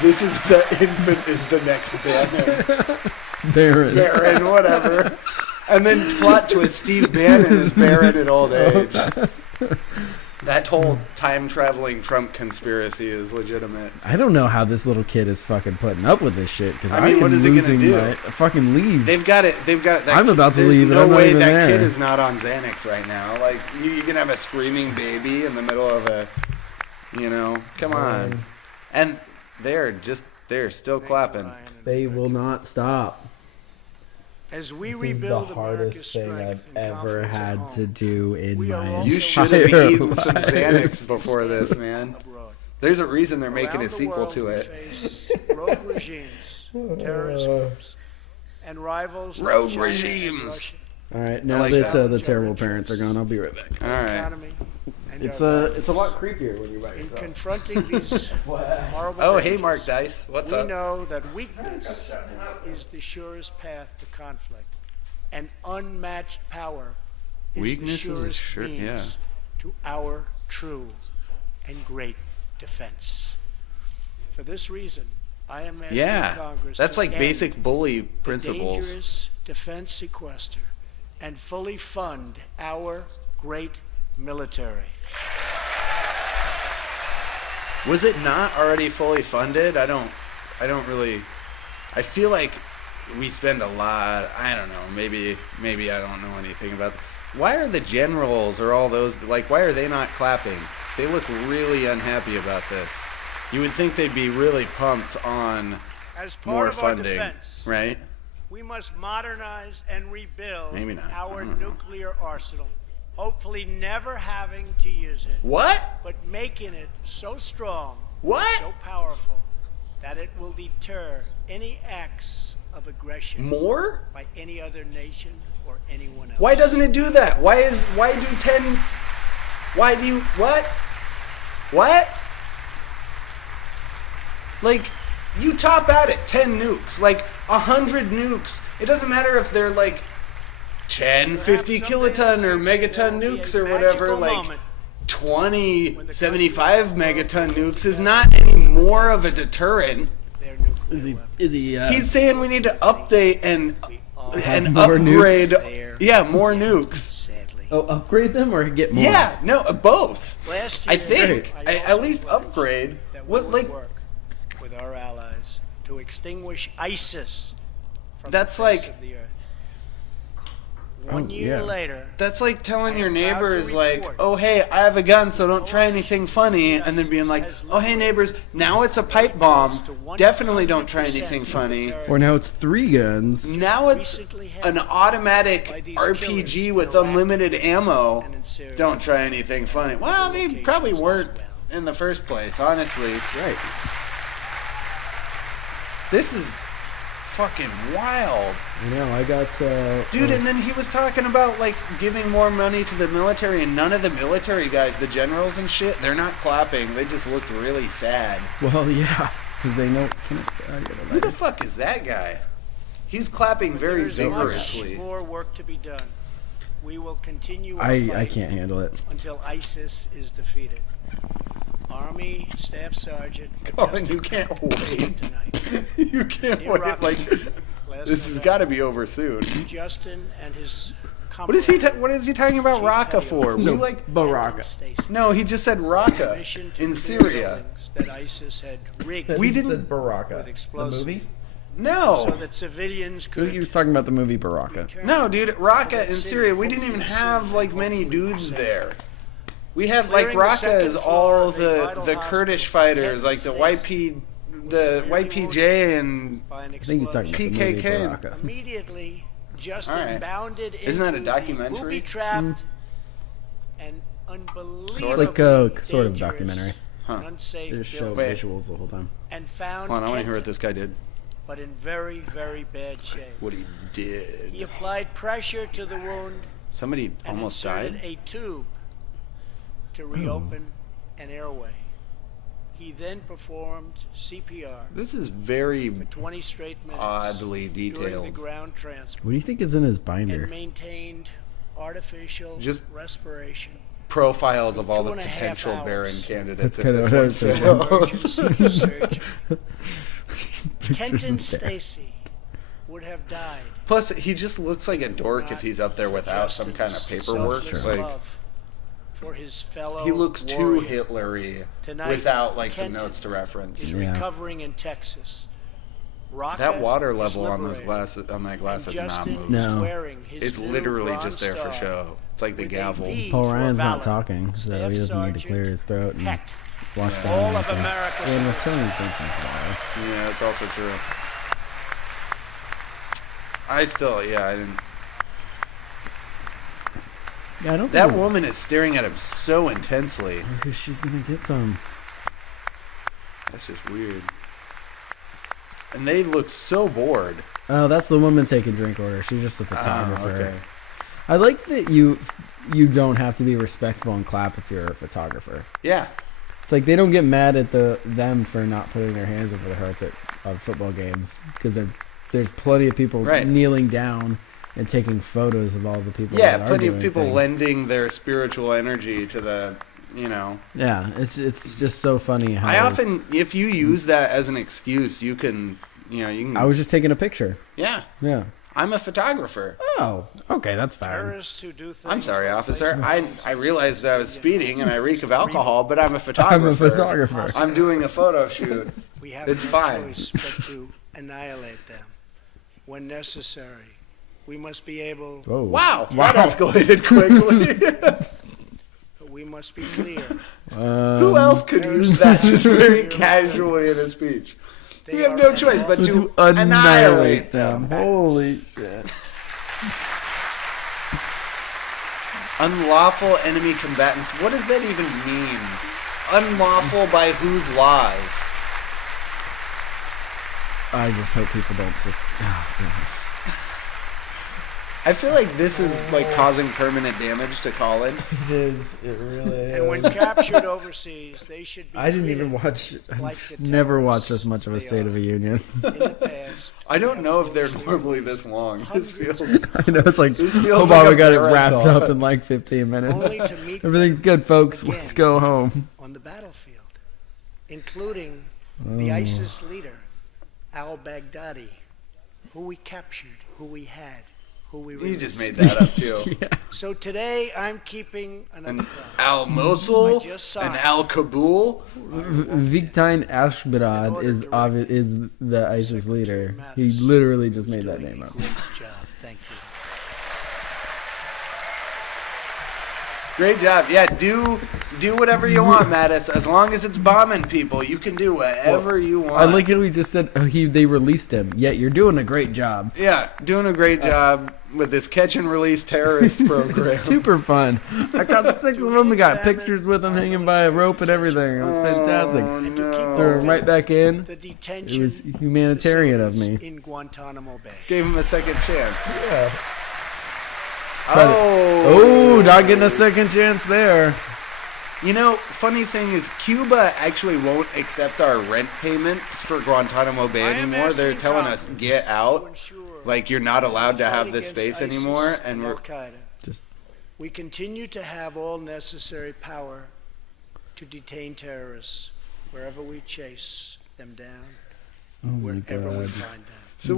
This is the infant is the next Bannon. Baron. Barron, whatever. And then plot twist, Steve Bannon is Barron at old age. That whole time-traveling Trump conspiracy is legitimate. I don't know how this little kid is fucking putting up with this shit. Because I mean, what is he gonna do? Fucking leave. They've got it. That I'm about to there's leave and no I'm not way even that there. kid is not on Xanax right now. Like, you can have a screaming baby in the middle of a, come on. And they're still clapping. Ryan and They Rebecca. will not stop. As we This is the rebuild hardest America's thing I've strength and ever confidence at had home, to do in We are my also You should have entire eaten some life. Xanax before this, man. abroad. There's a reason they're making Around a the sequel world, to we it. face rogue regimes, terrorist groups, and rivals like Rogue China and regimes. Russia. All right, now like that that. the terrible parents are gone, I'll be right back. All right. Economy and It's our a lot creepier when you're by in yourself. confronting these horrible Oh, hey, dangers, Mark Dice. What's we up? know that weakness is the surest path to conflict, and unmatched power is Weakness the is a surest sure- means yeah. to our true and great defense. For this reason, I am asking Yeah, Congress that's to like end basic bully the principles. dangerous defense sequester and fully fund our great military. Was it not already fully funded? I don't really. I feel like we spend a lot. I don't know. Maybe I don't know anything about. Why are the generals or all those like? Why are they not clapping? They look really unhappy about this. You would think they'd be really pumped on As part more of our funding, defense, right? we must modernize and rebuild Maybe not. I our don't know. nuclear arsenal, hopefully never having to use it, What? but making it so strong, What? so powerful, that it will deter any acts of aggression More? by any other nation or anyone else. Why doesn't it do that? Why do you, what? What? Like, you top out at 10 nukes, like 100 nukes. It doesn't matter if they're like 10, 50 kiloton or megaton nukes or whatever, like 20, 75 megaton nukes is not any more of a deterrent. Their nuclear Is he? He's saying we need to update and more upgrade. nukes? Yeah, more nukes. Sadly. Oh, upgrade them or get more? Yeah, no, both. Last I year, think I at also least pledged upgrade. that we What would like? work with our allies to extinguish ISIS from That's the face like- of the earth. 1 year yeah. later, That's like telling I your am proud to neighbors, like, report oh, hey, I have a gun, so don't try anything funny. And then being like, oh, hey, neighbors, now it's a pipe bomb. Definitely don't try anything funny. Or now it's 3 guns. Now it's an automatic RPG with unlimited ammo. and in Syria. Don't try anything funny. Well, they probably weren't in the first place, honestly. Right. This is fucking wild. I know. I got. Dude, and then he was talking about, like, giving more money to the military, and none of the military guys, the generals and shit, they're not clapping. They just looked really sad. Well, yeah, because they know. Who the fuck is that guy? He's clapping But very there is vigorously. much more work to be done. We will continue our I fight can't handle it. until ISIS is defeated. Army Staff Sergeant Colin, Justin you can't wait. tonight. You can't Near wait. Rocky Like, last this has November. got to be over soon. Justin and his What is he? What is he talking about Raqqa for? We No, like. Baraka. No, he just said Raqqa Mission to in clear Syria. buildings that ISIS had rigged We He didn't- said Baraka. with The explosives movie? No. so that civilians could He was talking about the movie Baraka. return No, dude, to Raqqa that in city, Syria, we didn't even hopefully have soon, like many hopefully dudes soon. there. We had like Clearing the Raqqa second is floor all of a the vital Kurdish hospital, fighters, like the Kenton the YPJ and by an I think he's talking about the movie PKK. Baraka. Immediately, Justin All right. bounded Isn't that a into documentary? the booby-trapped and unbelievably It's like a sort of dangerous documentary. Huh. and unsafe They just show building Wait. visuals the whole time. and found Hold on, I want to hear what Kenton, this guy did. but in very, very bad shape. What he He did. applied pressure to the wound Somebody and almost inserted died. a tube to reopen an airway. He then performed CPR This is very for 20 straight minutes oddly during the detailed. ground transport What do you think is in his and binder? maintained artificial Just- respiration. Profiles of all the 2.5 potential hours. Baron candidates if That's this kinda one what I was fails. Emergency surgery. Pictures Kenton in there. Stacy would have died. Plus, he just looks like a dork if he's up there for without some kind of Justin's paperwork. selfless Like, love for his fellow he looks too warrior. Hitlery Tonight, without like some Kenton notes to reference. is Yeah. recovering in Texas. Raqqa That water is level on those liberated, glasses, on that glass, and has not Justin moved. No. is wearing his It's new literally Bronze just there for Star show. It's like the with a gavel. V Paul for Ryan's not valor. talking, so Staff he doesn't need to Sergeant clear his throat and Heck. wash Yeah. down. All of everything. America's And soldiers. Tony Simpson's daughter. Yeah, it's also true. I didn't. Yeah, I don't That think woman is staring at him so intensely. because she's gonna get some. That's just weird. And they look so bored. Oh, that's the woman taking drink order. She's just a photographer. Okay. I like that you don't have to be respectful and clap if you're a photographer. Yeah. It's like they don't get mad at them for not putting their hands over their hearts at football games because there's plenty of people Right. kneeling down and taking photos of all the people. Yeah, that are plenty of doing people things. lending their spiritual energy to the, you know. Yeah, it's just so funny how I often, if you use that as an excuse, you can. I was just taking a picture. Yeah, Yeah. I'm a photographer. Oh, okay, that's fine. Terrorists who do things I'm sorry, like officer. place I realized that I was speeding and I reek of alcohol, but I'm a photographer. photographer. I'm doing a photo shoot. We have It's no fine. choice but to annihilate them when necessary. We must be able, Whoa. Wow, that escalated quickly. but we must be clear. Who else could use that just very casually in a speech? They You have are no choice but To to annihilate annihilate them. them. Holy shit. Unlawful enemy combatants. What does that even mean? Unlawful by whose laws? I just hope people don't just. Oh, goodness. I feel like this is like causing permanent damage to Colin. It is. It really is. And when captured overseas, they should be I didn't even treated watch. like I've the never watched terrorists this much of a they State are. of the Union. in the past. I don't have know if they're foolishly normally released this long. This hundreds feels. I know it's like This feels Obama like a got it wrapped marathon. up in like 15 minutes. only to meet Everything's them good, folks. again Let's go home. on the battlefield, including the ISIS leader, al-Baghdadi, who we captured, who we had, who we You released. just made that up too. Yeah. So today I'm keeping another An promise. Al-Mosul, I just saw an it. Al-Kabul. Viktain Ashbarad is the ISIS leader. He literally just made that Doing name a up. great job. Thank you. Great job. Yeah, do whatever you want, Mattis. As long as it's bombing people, you can do whatever you want. I like how we just said they released him. Yeah, you're doing a great job. Yeah, doing a great job with this catch and release terrorist program. Super fun. I got 6 of them. We got pictures with them hanging by a rope and everything. It was fantastic. And to keep Threw him right back in. the It detention was humanitarian of me. facilities in Guantanamo Bay. Gave him a second chance. Yeah. Oh, Oh, not getting a second chance there. You know, funny thing is, Cuba actually won't accept our rent payments for Guantanamo Bay I am anymore. They're asking telling us, Congress get to out. ensure Like, you're not allowed to the have fight this against space ISIS anymore. And we're Al-Qaeda. Just We continue to have all necessary power to detain terrorists wherever we chase them down, oh my wherever we god. find them. so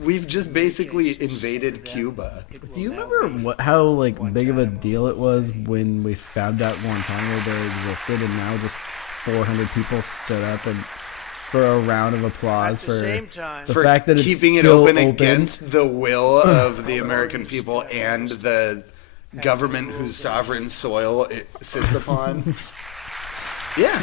we've just basically invaded Cuba. It Do will you now remember be how big of a Guantanamo deal it was Bay. when we found out Guantanamo Bay existed, and now just 400 people stood up and for a round of At applause the for same time, the For fact that it's keeping it still open against the will of the American people and the government whose sovereign soil it sits upon. Yeah,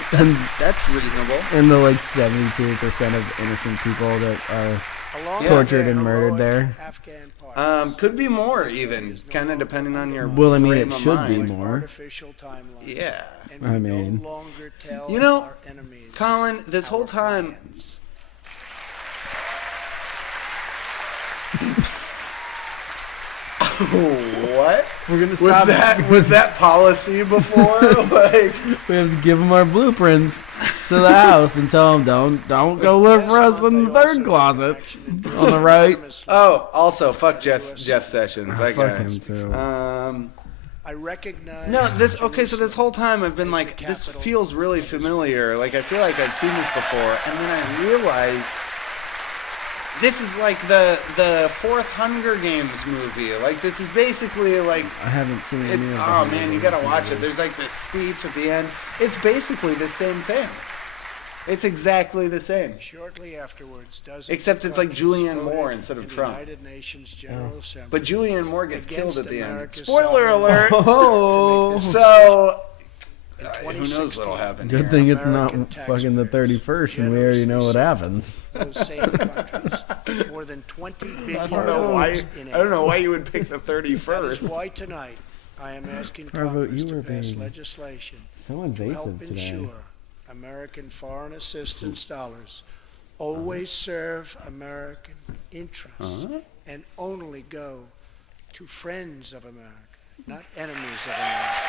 that's reasonable. and the 72% of innocent people that are along Yeah. with tortured their and murdered heroic there. Afghan partners, Could be more even, kind of depending on your Well, I mean, frame it of should be mind. more. artificial timelines. Yeah. And I we mean, no longer tell You know, our enemies Colin, this whole our time, plans. what? We're gonna Was stop. that policy before? Like, We have to give them our blueprints to the house and tell them don't go look for us in the third closet on the right. oh, also fuck Jeff Sessions. That Fuck guy. him too. I recognize. No, so this whole time I've been is like, the this capital feels really of Israel. familiar. Like, I feel like I've seen this before, and then I realized this is like the fourth Hunger Games movie. Like, this is basically like, I haven't seen any of the oh Hunger man, you Games gotta watch it. movies. There's like this speech at the end. It's basically the same thing. It's exactly the same. Shortly afterwards, dozens Except of it's like countries Julianne voted Moore instead of in the Trump. United Nations General Assembly. But Julianne Moore gets killed Against at the end. America's Spoiler sovereign alert! Oh, So, In who 2016, knows what'll happen good here. thing it's not American fucking the 31st, and we already know what happens. those same countries more than $20 billion I don't know why. in I don't know aid. why you would pick the That is 31st. why tonight I am asking Harvo, Congress you to were pass being legislation So to invasive help today. ensure American foreign assistance dollars always serve American interests and only go to friends of America, not enemies of America.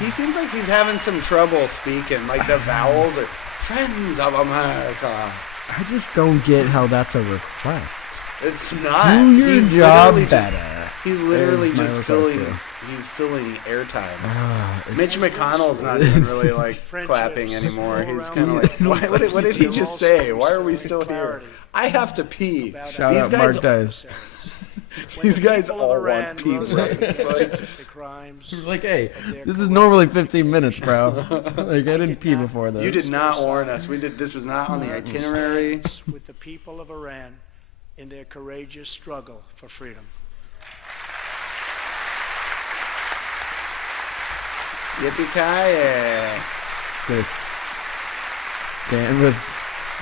He seems like he's having some trouble speaking. Like the vowels are friends of America. I just don't get how that's a request. It's not. Do your He's job literally just- better. He's literally is my just request filling. here. He's filling airtime. It's- Mitch McConnell's not even really like Friendships clapping anymore. all He's around kind of the like, world. what did he They're just all say? Why are supposed we to still have here? clarity I have to pee. about Shout These out guys, Mark Dice. When these the guys people of all Iran want pee rose up breaks. against Like, the crimes. Like, hey, their this is normally 15 minutes, bro. Like, I didn't did pee not- before this. you did not warn us. We did. This was not on the itinerary. Stands with the people of Iran in their courageous struggle for freedom. Yippee-ki-yay. This. Stand with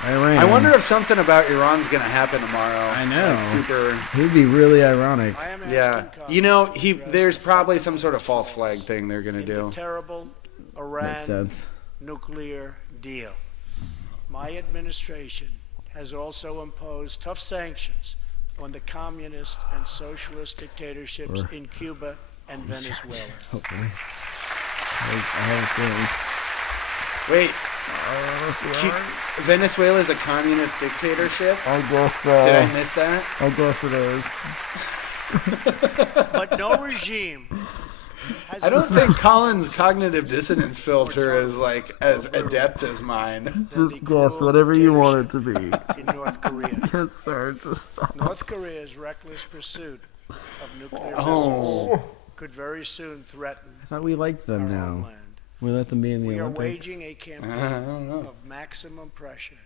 Iran. I wonder if something about Iran's gonna happen tomorrow. I know. Like super. It'd be really ironic. I am asking Yeah. Congress You know, to address there's the probably some sort of fundamental false flag flaws thing they're gonna in do. the terrible Makes Iran sense. nuclear deal. My administration has also imposed tough sanctions on the communist and socialist dictatorships Sure. in Cuba and Venezuela. Hopefully. I have a feeling. Wait, Venezuela is a communist dictatorship? I guess Did I miss that? I guess it is. But no regime has I don't think released Colin's cognitive dissonance filter is like as adept as mine. than Just the guess cruel whatever you want it to dictatorship be. in North Korea. Yes, sir. Just stop. North Korea's reckless pursuit of nuclear Oh. missiles could very soon threaten I thought we liked them our now. homeland. We let them be in the We are Olympics. waging a I campaign don't know. of maximum pressure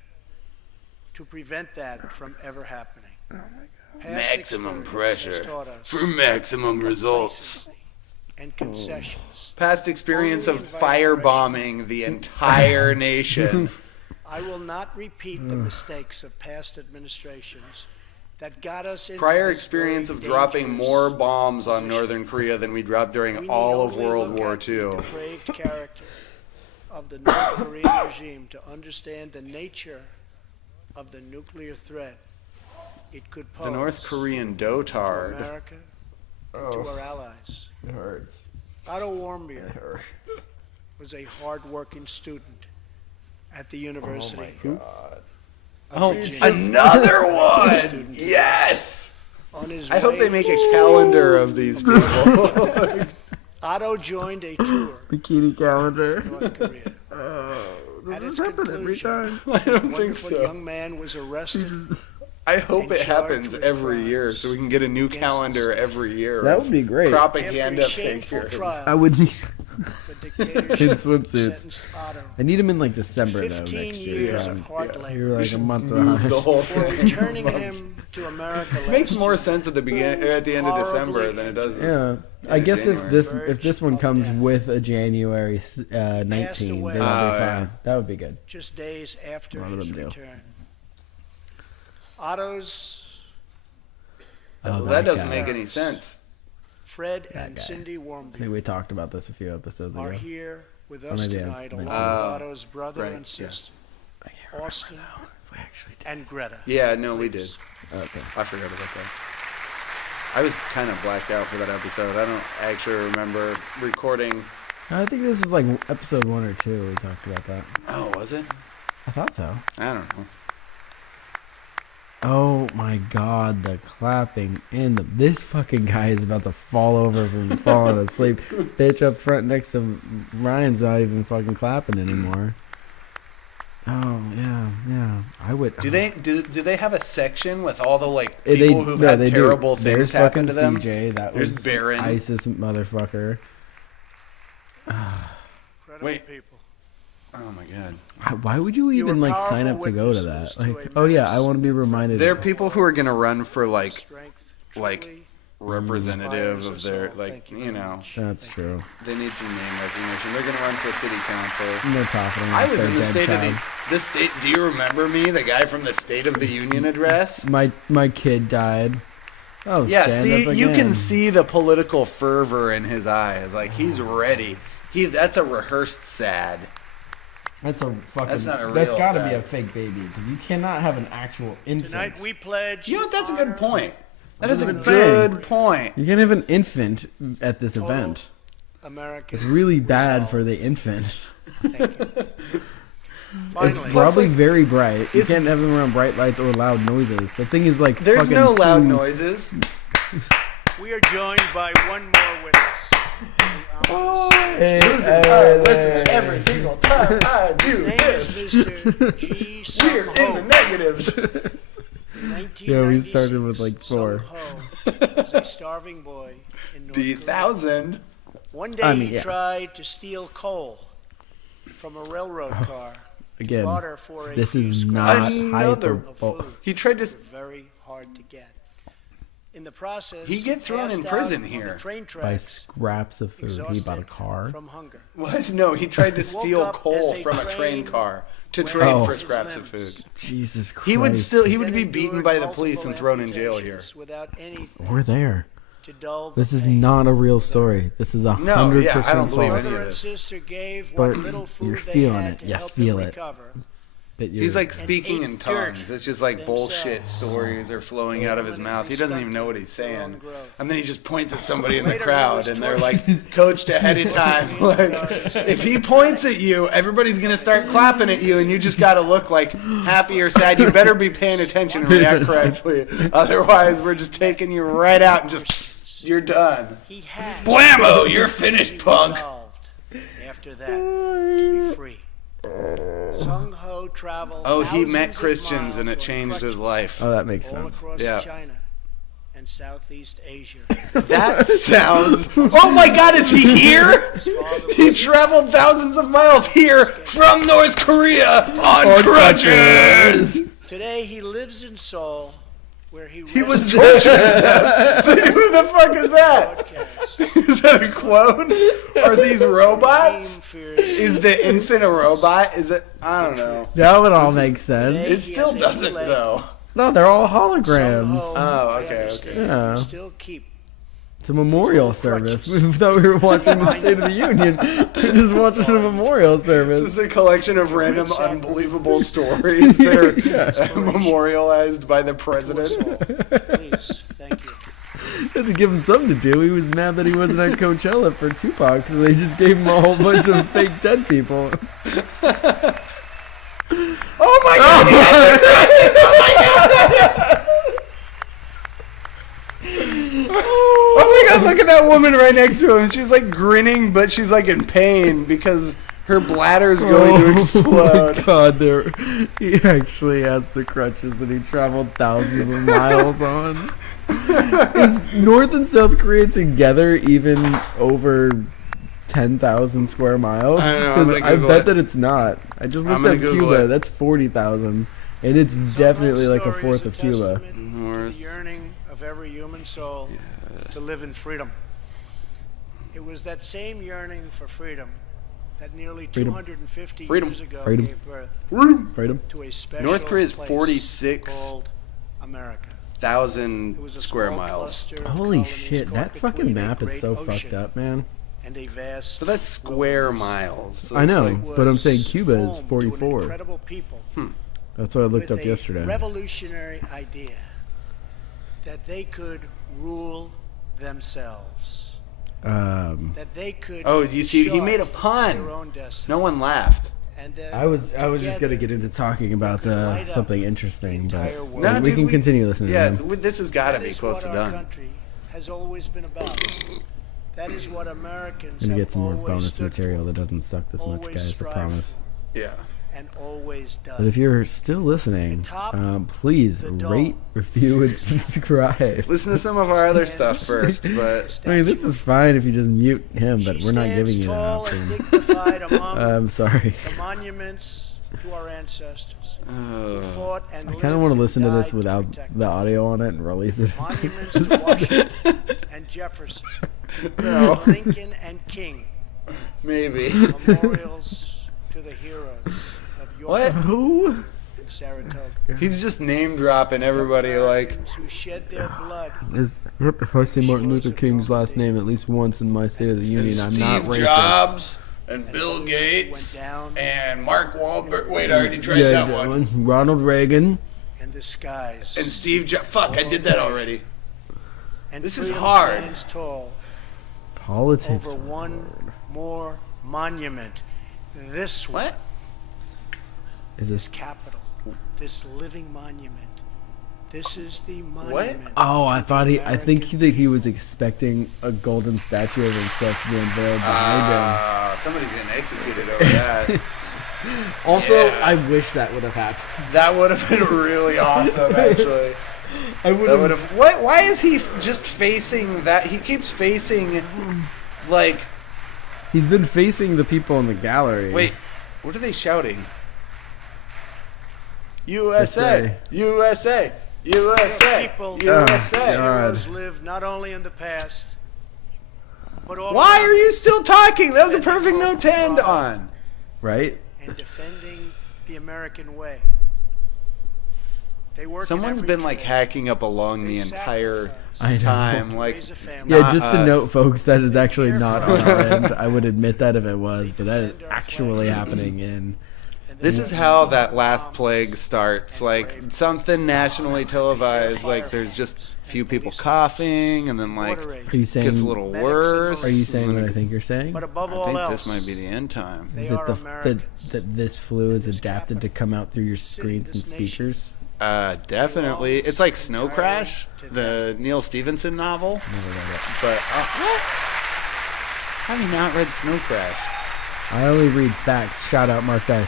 to prevent that from ever happening. Past Maximum experience pressure has taught us for maximum results. complacency and concessions. Past experience of firebombing the entire nation. I will not repeat the mistakes of past administrations that got us into Prior this experience very of dropping dangerous more bombs on position. Northern Korea than we dropped We during need all of only World look War at the II. depraved character of the North Korean regime to understand the nature of the nuclear threat it could pose The North Korean to dotard. America and to our allies. It hurts. Otto Warmbier Hurts. was a hard-working student at the University God. of Oh, Virginia. another one! Yes! On his I hope way they make a calendar of these people. Otto joined a tour Bikini calendar. in North Korea. Does At this its happen every conclusion, time? I a don't think wonderful so. young man was arrested. I hope and it charged happens with every year crimes so we can get a new against calendar the state. every year. That of would be great. Propaganda After a shameful figures. trial, I would need. the dictatorship In swimsuits. sentenced Otto I need them in like December though 15 next year. years Yeah. of hard Yeah. labor You're like a month Move the behind. whole for thing. returning him to America last Makes more year. sense at the beginning, or at the end of December Horribly than it does. Yeah, I in guess January. if this one comes with a January 19, then away. that'll be yeah. fine. That would be good. Just days after A lot of his them do. return. Otto's Oh, Well, that doesn't guy. make any sense. Fred That and guy. Cindy I think Warmbier we talked about this a few episodes are ago. here with us maybe I tonight, along mentioned with it. Otto's brother right, and yeah. sister, I can't remember Austin though, if we actually did. and Greta. Yeah, no, we did. Okay. I forgot about that. I was kind of blacked out for that episode. I don't actually remember recording. I think this was like episode 1 or 2. We talked about that. Oh, was it? I thought so. I don't know. Oh my god, the clapping in the. This fucking guy is about to fall over from falling asleep. Bitch up front next to Ryan's not even fucking clapping anymore. Oh yeah. I would. Do they have a section with all the like They- people who've no, had they do. terrible things There's happen fucking to them? CJ. That There's was Barron. ISIS motherfucker. Incredible Wait. people. Oh my god. Why would you even were like sign powerful up to go to witnesses that? to Like, a oh yeah, I menace want to be reminded. There are people who are gonna run for like Strength, like, truly representative inspires of us their all. like Thank you you very know much. That's true. they need some name recognition. They're gonna run for city council. No profiting. I off was their in the dead state of child. the state. Do you remember me, the guy from the State of the Union address? My kid died. Oh Yeah, stand see, up you again. can see the political fervor in his eyes. Like he's ready. That's a rehearsed sad. That's a fucking. That's not a That's real got to be sad. a fake baby because you cannot have an actual infant. Tonight we pledge. You know what? That's a honor good point. That is a That's a good point. You can't have an infant at this total event. American. It's really bad resolve. for the infant. Thank you. It's Finally, probably like, very bright. You it's- can't have them around bright lights or loud noises. The thing is like There's fucking no loud two- noises. we are joined by one more witness. The ominous Hey, Listen, every single time I do name this, is Mr. G. we're in the negatives. Yeah, we started with, like, 4. Was a starving boy in North Korea. D1000. One day I mean, he yeah. tried to steal coal from a railroad car. Again, Barter for a this few is scraps not Another- of hyperbole. food. He tried to. Were very hard to get. In the process, He gets thrown in passed prison out on here. the train By tracks, scraps of food. He bought a exhausted car. from hunger. What? No, he tried to Woke steal up coal as a from a train train car to went trade Oh. for his scraps of limbs. food. Jesus Christ. He would Then be beaten endured by the multiple police and thrown in jail here. amputations Without anything We're there. to dull the This is pain. not a real story. This is 100% yeah, I don't believe false. any of Brother and this. sister gave But what little food you're they feeling had it. to You help feel them it. recover. But you're, He's like And speaking ate in dirt tongues. It's just like bullshit themselves. stories are flowing out of his mouth. He doesn't even know what he's Their own saying. growth. And then he just points at somebody in the Later, he crowd was and they're tortured. like coached ahead of time. Like if he points at you, everybody's gonna start clapping at you and you just gotta look like happy or sad. You better be paying attention and react correctly. Otherwise we're just taking you right out and just You're done. He had Blammo, you're finished, punk. resolved after that to be free. Sung Ho traveled Oh, he thousands met of Christians and miles it on changed his crutches life. Oh, that makes all sense. across Yeah. China and Southeast Asia. That sounds... Oh my God, is he here? He traveled thousands of miles here from North Korea on crutches. Today he lives in Seoul, where He was tortured to death. Who the fuck is that? Is that a clone? Are these robots? Is the infant a robot? Is it? I don't know. That would all make sense. It still doesn't though. No, they're all holograms. Oh, okay. Yeah. Still keep. It's a memorial service. We thought we were watching the State of the Union. We're just watching a memorial This service. is a collection of random unbelievable stories that are memorialized by the president. Please, thank you. Had to give him something to do. He was mad that he wasn't at Coachella for Tupac, so they just gave him a whole bunch of fake dead people. Oh my God! Oh my God! Oh my God, look at that woman right next to him. She's like grinning, but she's like in pain because her bladder's going to explode. Oh my God, he actually has the crutches that he traveled thousands of miles on. Is North and South Korea together even over 10,000 square miles? I don't know, I'm gonna I Google bet it. that it's not. I just I'm looked gonna up Google Cuba. it. That's 40,000. And it's definitely like a fourth of Cuba. The yearning of every human soul to live in freedom. It was that same yearning for freedom that nearly 250 years ago gave birth Freedom. to a special North Korea is place 46 called America. 1,000 It was a square small miles. cluster of Holy colonies shit, caught that fucking between a map is great so ocean fucked up, man. and a vast But that's square wilderness. miles. So I it's know, like- but I'm saying Was Cuba is home to an 44. incredible people That's what I looked with up a yesterday. revolutionary idea that they could rule themselves. That they could. Oh, you see, he chart made a pun. their own destiny. No one laughed. And that I was just together gonna get into talking about could light up something the interesting, but entire world. No, we dude, can continue listening Yeah, to him. this has got to That be is close what to our done. country has always been about. That is what Americans I'm gonna have get some more always bonus stood material for, that doesn't suck this much, always guys. I strived promise. for, Yeah. and always done. But if you're still listening, Atop please the dome. rate, review, and subscribe. Listen to some of our other stuff first, but I mean, this is fine if you just mute him, but She we're not giving stands you an tall and option. dignified among I'm sorry. the monuments to our ancestors. Oh. Who fought and I kind of want to listen to this without the audio on it and release it. monuments to Washington and Jefferson, No. Lincoln and King, maybe. memorials to the heroes of What? York Who? and Saratoga. He's just name dropping everybody like. Americans who shed their blood. If I say Martin Luther King's last name at least once in my State of the Union, I'm not Steve racist. Jobs and Bill Gates and Mark Wahlberg. Wait, I already tried that one. Ronald Reagan. And the skies. And Steve Jobs. Fuck, I did that already. And this is freedom hard. Stands tall Politics. over one more monument. This one. What? Is This this? capital. This living monument. This is the monument. Oh, I thought he. I American think that he was expecting a golden statue of himself to be unveiled behind Somebody's getting executed over that. him. Also, yeah. I wish that would have happened. That would have been really awesome, actually. I would That would have. What? Why is he just facing that? He keeps facing, like. He's been facing the people in the gallery. Wait, what are they shouting? USA, USA, USA, People, USA. heroes live not only in the past, but all Why around are you still talking? That was a perfect note to end on. Right? and defending the American way. They work in Someone's every been like trade. hacking up along They the entire sacrifice I know. time. to Like, raise a family. Yeah, Not just to us. note, folks, that is actually care not for on us. our end. I would admit that if it was, but that is defend our actually flag. happening in. And this they is use how that bombs last plague starts. Like something nationally televised. Like there's just a few people coughing, and then like water raids. Are you saying? gets a little worse. Are you saying and what I then think you're saying? But above I all think else, this might be the end time. they That are the Americans. that this flu is This adapted to capital, come out through your this city, screens and this nation. speakers. Definitely. It's like Snow Crash, the Neil Stephenson novel. Never read it. But how have you not read Snow Crash? I only read facts. Shout out Mark Dice.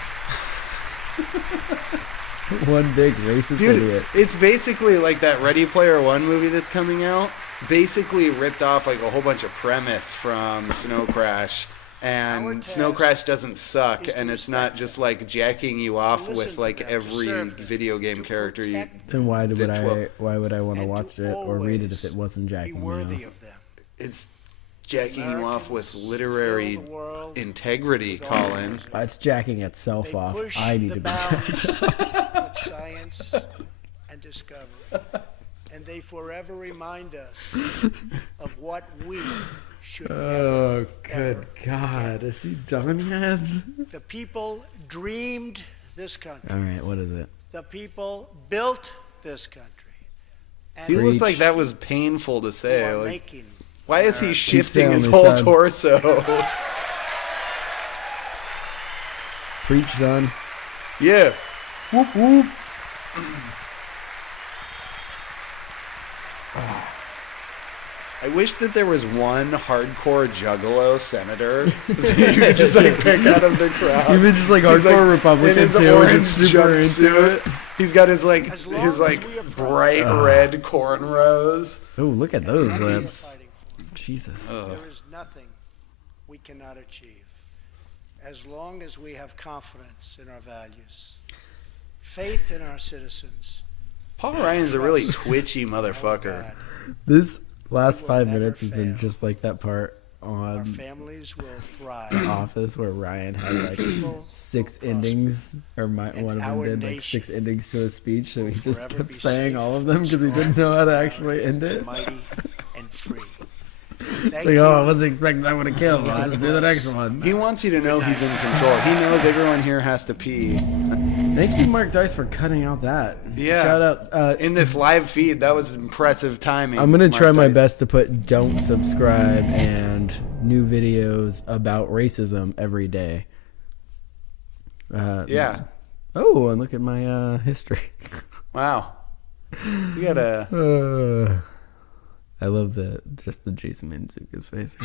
One big racist idiot. It's basically like that Ready Player One movie that's coming out. Basically ripped off like a whole bunch of premise from Snow Crash. And Snow Crash doesn't suck, and it's not just like jacking you off with like every video game character you. Then why would I want to watch it or read it if it wasn't jacking me off? It's jacking you off with literary integrity, Colin. It's jacking itself off. I need to be. Science and discovery, and they forever remind us of what we should never, good God. Is he done yet? The people dreamed this country. All right, what is it? The people built this country. And He looks like that was painful to say. are Like, making why is he shifting telling his me, whole son. torso? Preach, son. Yeah. Whoop whoop. I wish that there was one hardcore juggalo senator that you could just like pick out of the crowd. Even just like hardcore Republicans in his who are orange just super into jumpsuit. it. He's got his like As long as we have bright red cornrows. Oh, look at those what we are lips. fighting for. Jesus. There is nothing we cannot achieve as long as we have confidence in our values, faith in our citizens. Paul Ryan's a really twitchy motherfucker. God, This last will 5 never minutes has been fail. just like that part our on families will The thrive. Office where Ryan had like People 6 will endings, or one of them our did like nation 6 endings to his speech, so he just forever kept be saying safe, all of them because he didn't know how to actually end it. Mighty and free. It's Thank like, you. oh, I wasn't expecting that one to kill. I'll just do the next one. He wants you to know he's in control. He knows everyone here has to pee. Thank you, Mark Dice, for cutting out that. Yeah. Shout out. In this live feed, that was impressive timing. I'm gonna try Mark my Dice. best to put don't subscribe and new videos about racism every day. Yeah. Oh, and look at my history. Wow. You gotta. I love just the Jason Mantzoukas face.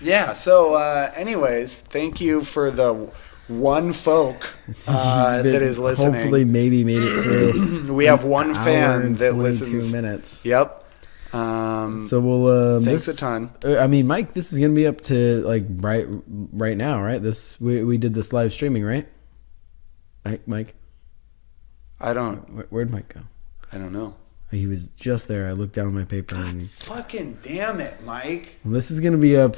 Yeah. So, anyways, thank you for the one folk that is listening. Hopefully, maybe made it through. We have one An hour fan and that 22 listens. minutes. Yep. So we'll. Thanks a ton. I mean, Mike, this is gonna be up to like right now, right? We did this live streaming, right? Mike. I don't. Where'd Mike go? I don't know. He was just there. I looked down at my paper. And Fucking damn it, Mike. well, this is going to be up,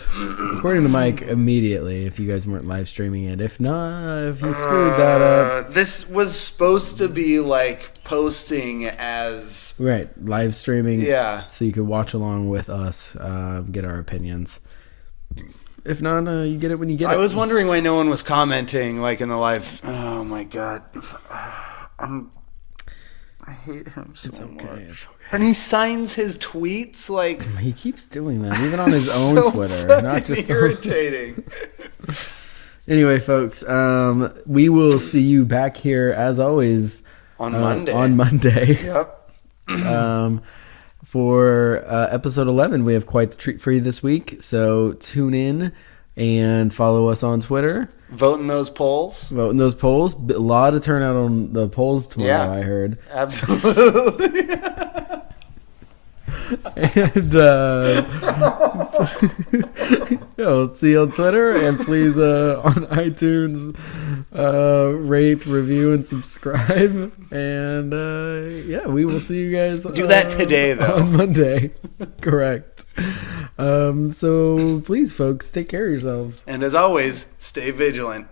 according to Mike, immediately if you guys weren't live streaming it. If not, if you screwed that up. This was supposed to be like posting as. Right, live streaming. Yeah. So you could watch along with us, get our opinions. If not, you get it when you get it. I was wondering why no one was commenting like in the live. Oh my god. I hate him so much. It's okay. And he signs his tweets like. He keeps doing that, even on his own so Twitter. fucking Not just irritating. Anyway, folks, we will see you back here as always On Monday. On Monday. Yep. For episode 11, we have quite the treat for you this week. So tune in and follow us on Twitter. Vote in those polls. Vote in those polls. A lot of turnout on the polls tomorrow, Yeah. I heard. Absolutely. And we'll see you on Twitter. And please, on iTunes, rate, review, and subscribe. And yeah, we will see you guys. Do that today, though. On Monday. Correct. So please, folks, take care of yourselves. And as always, stay vigilant.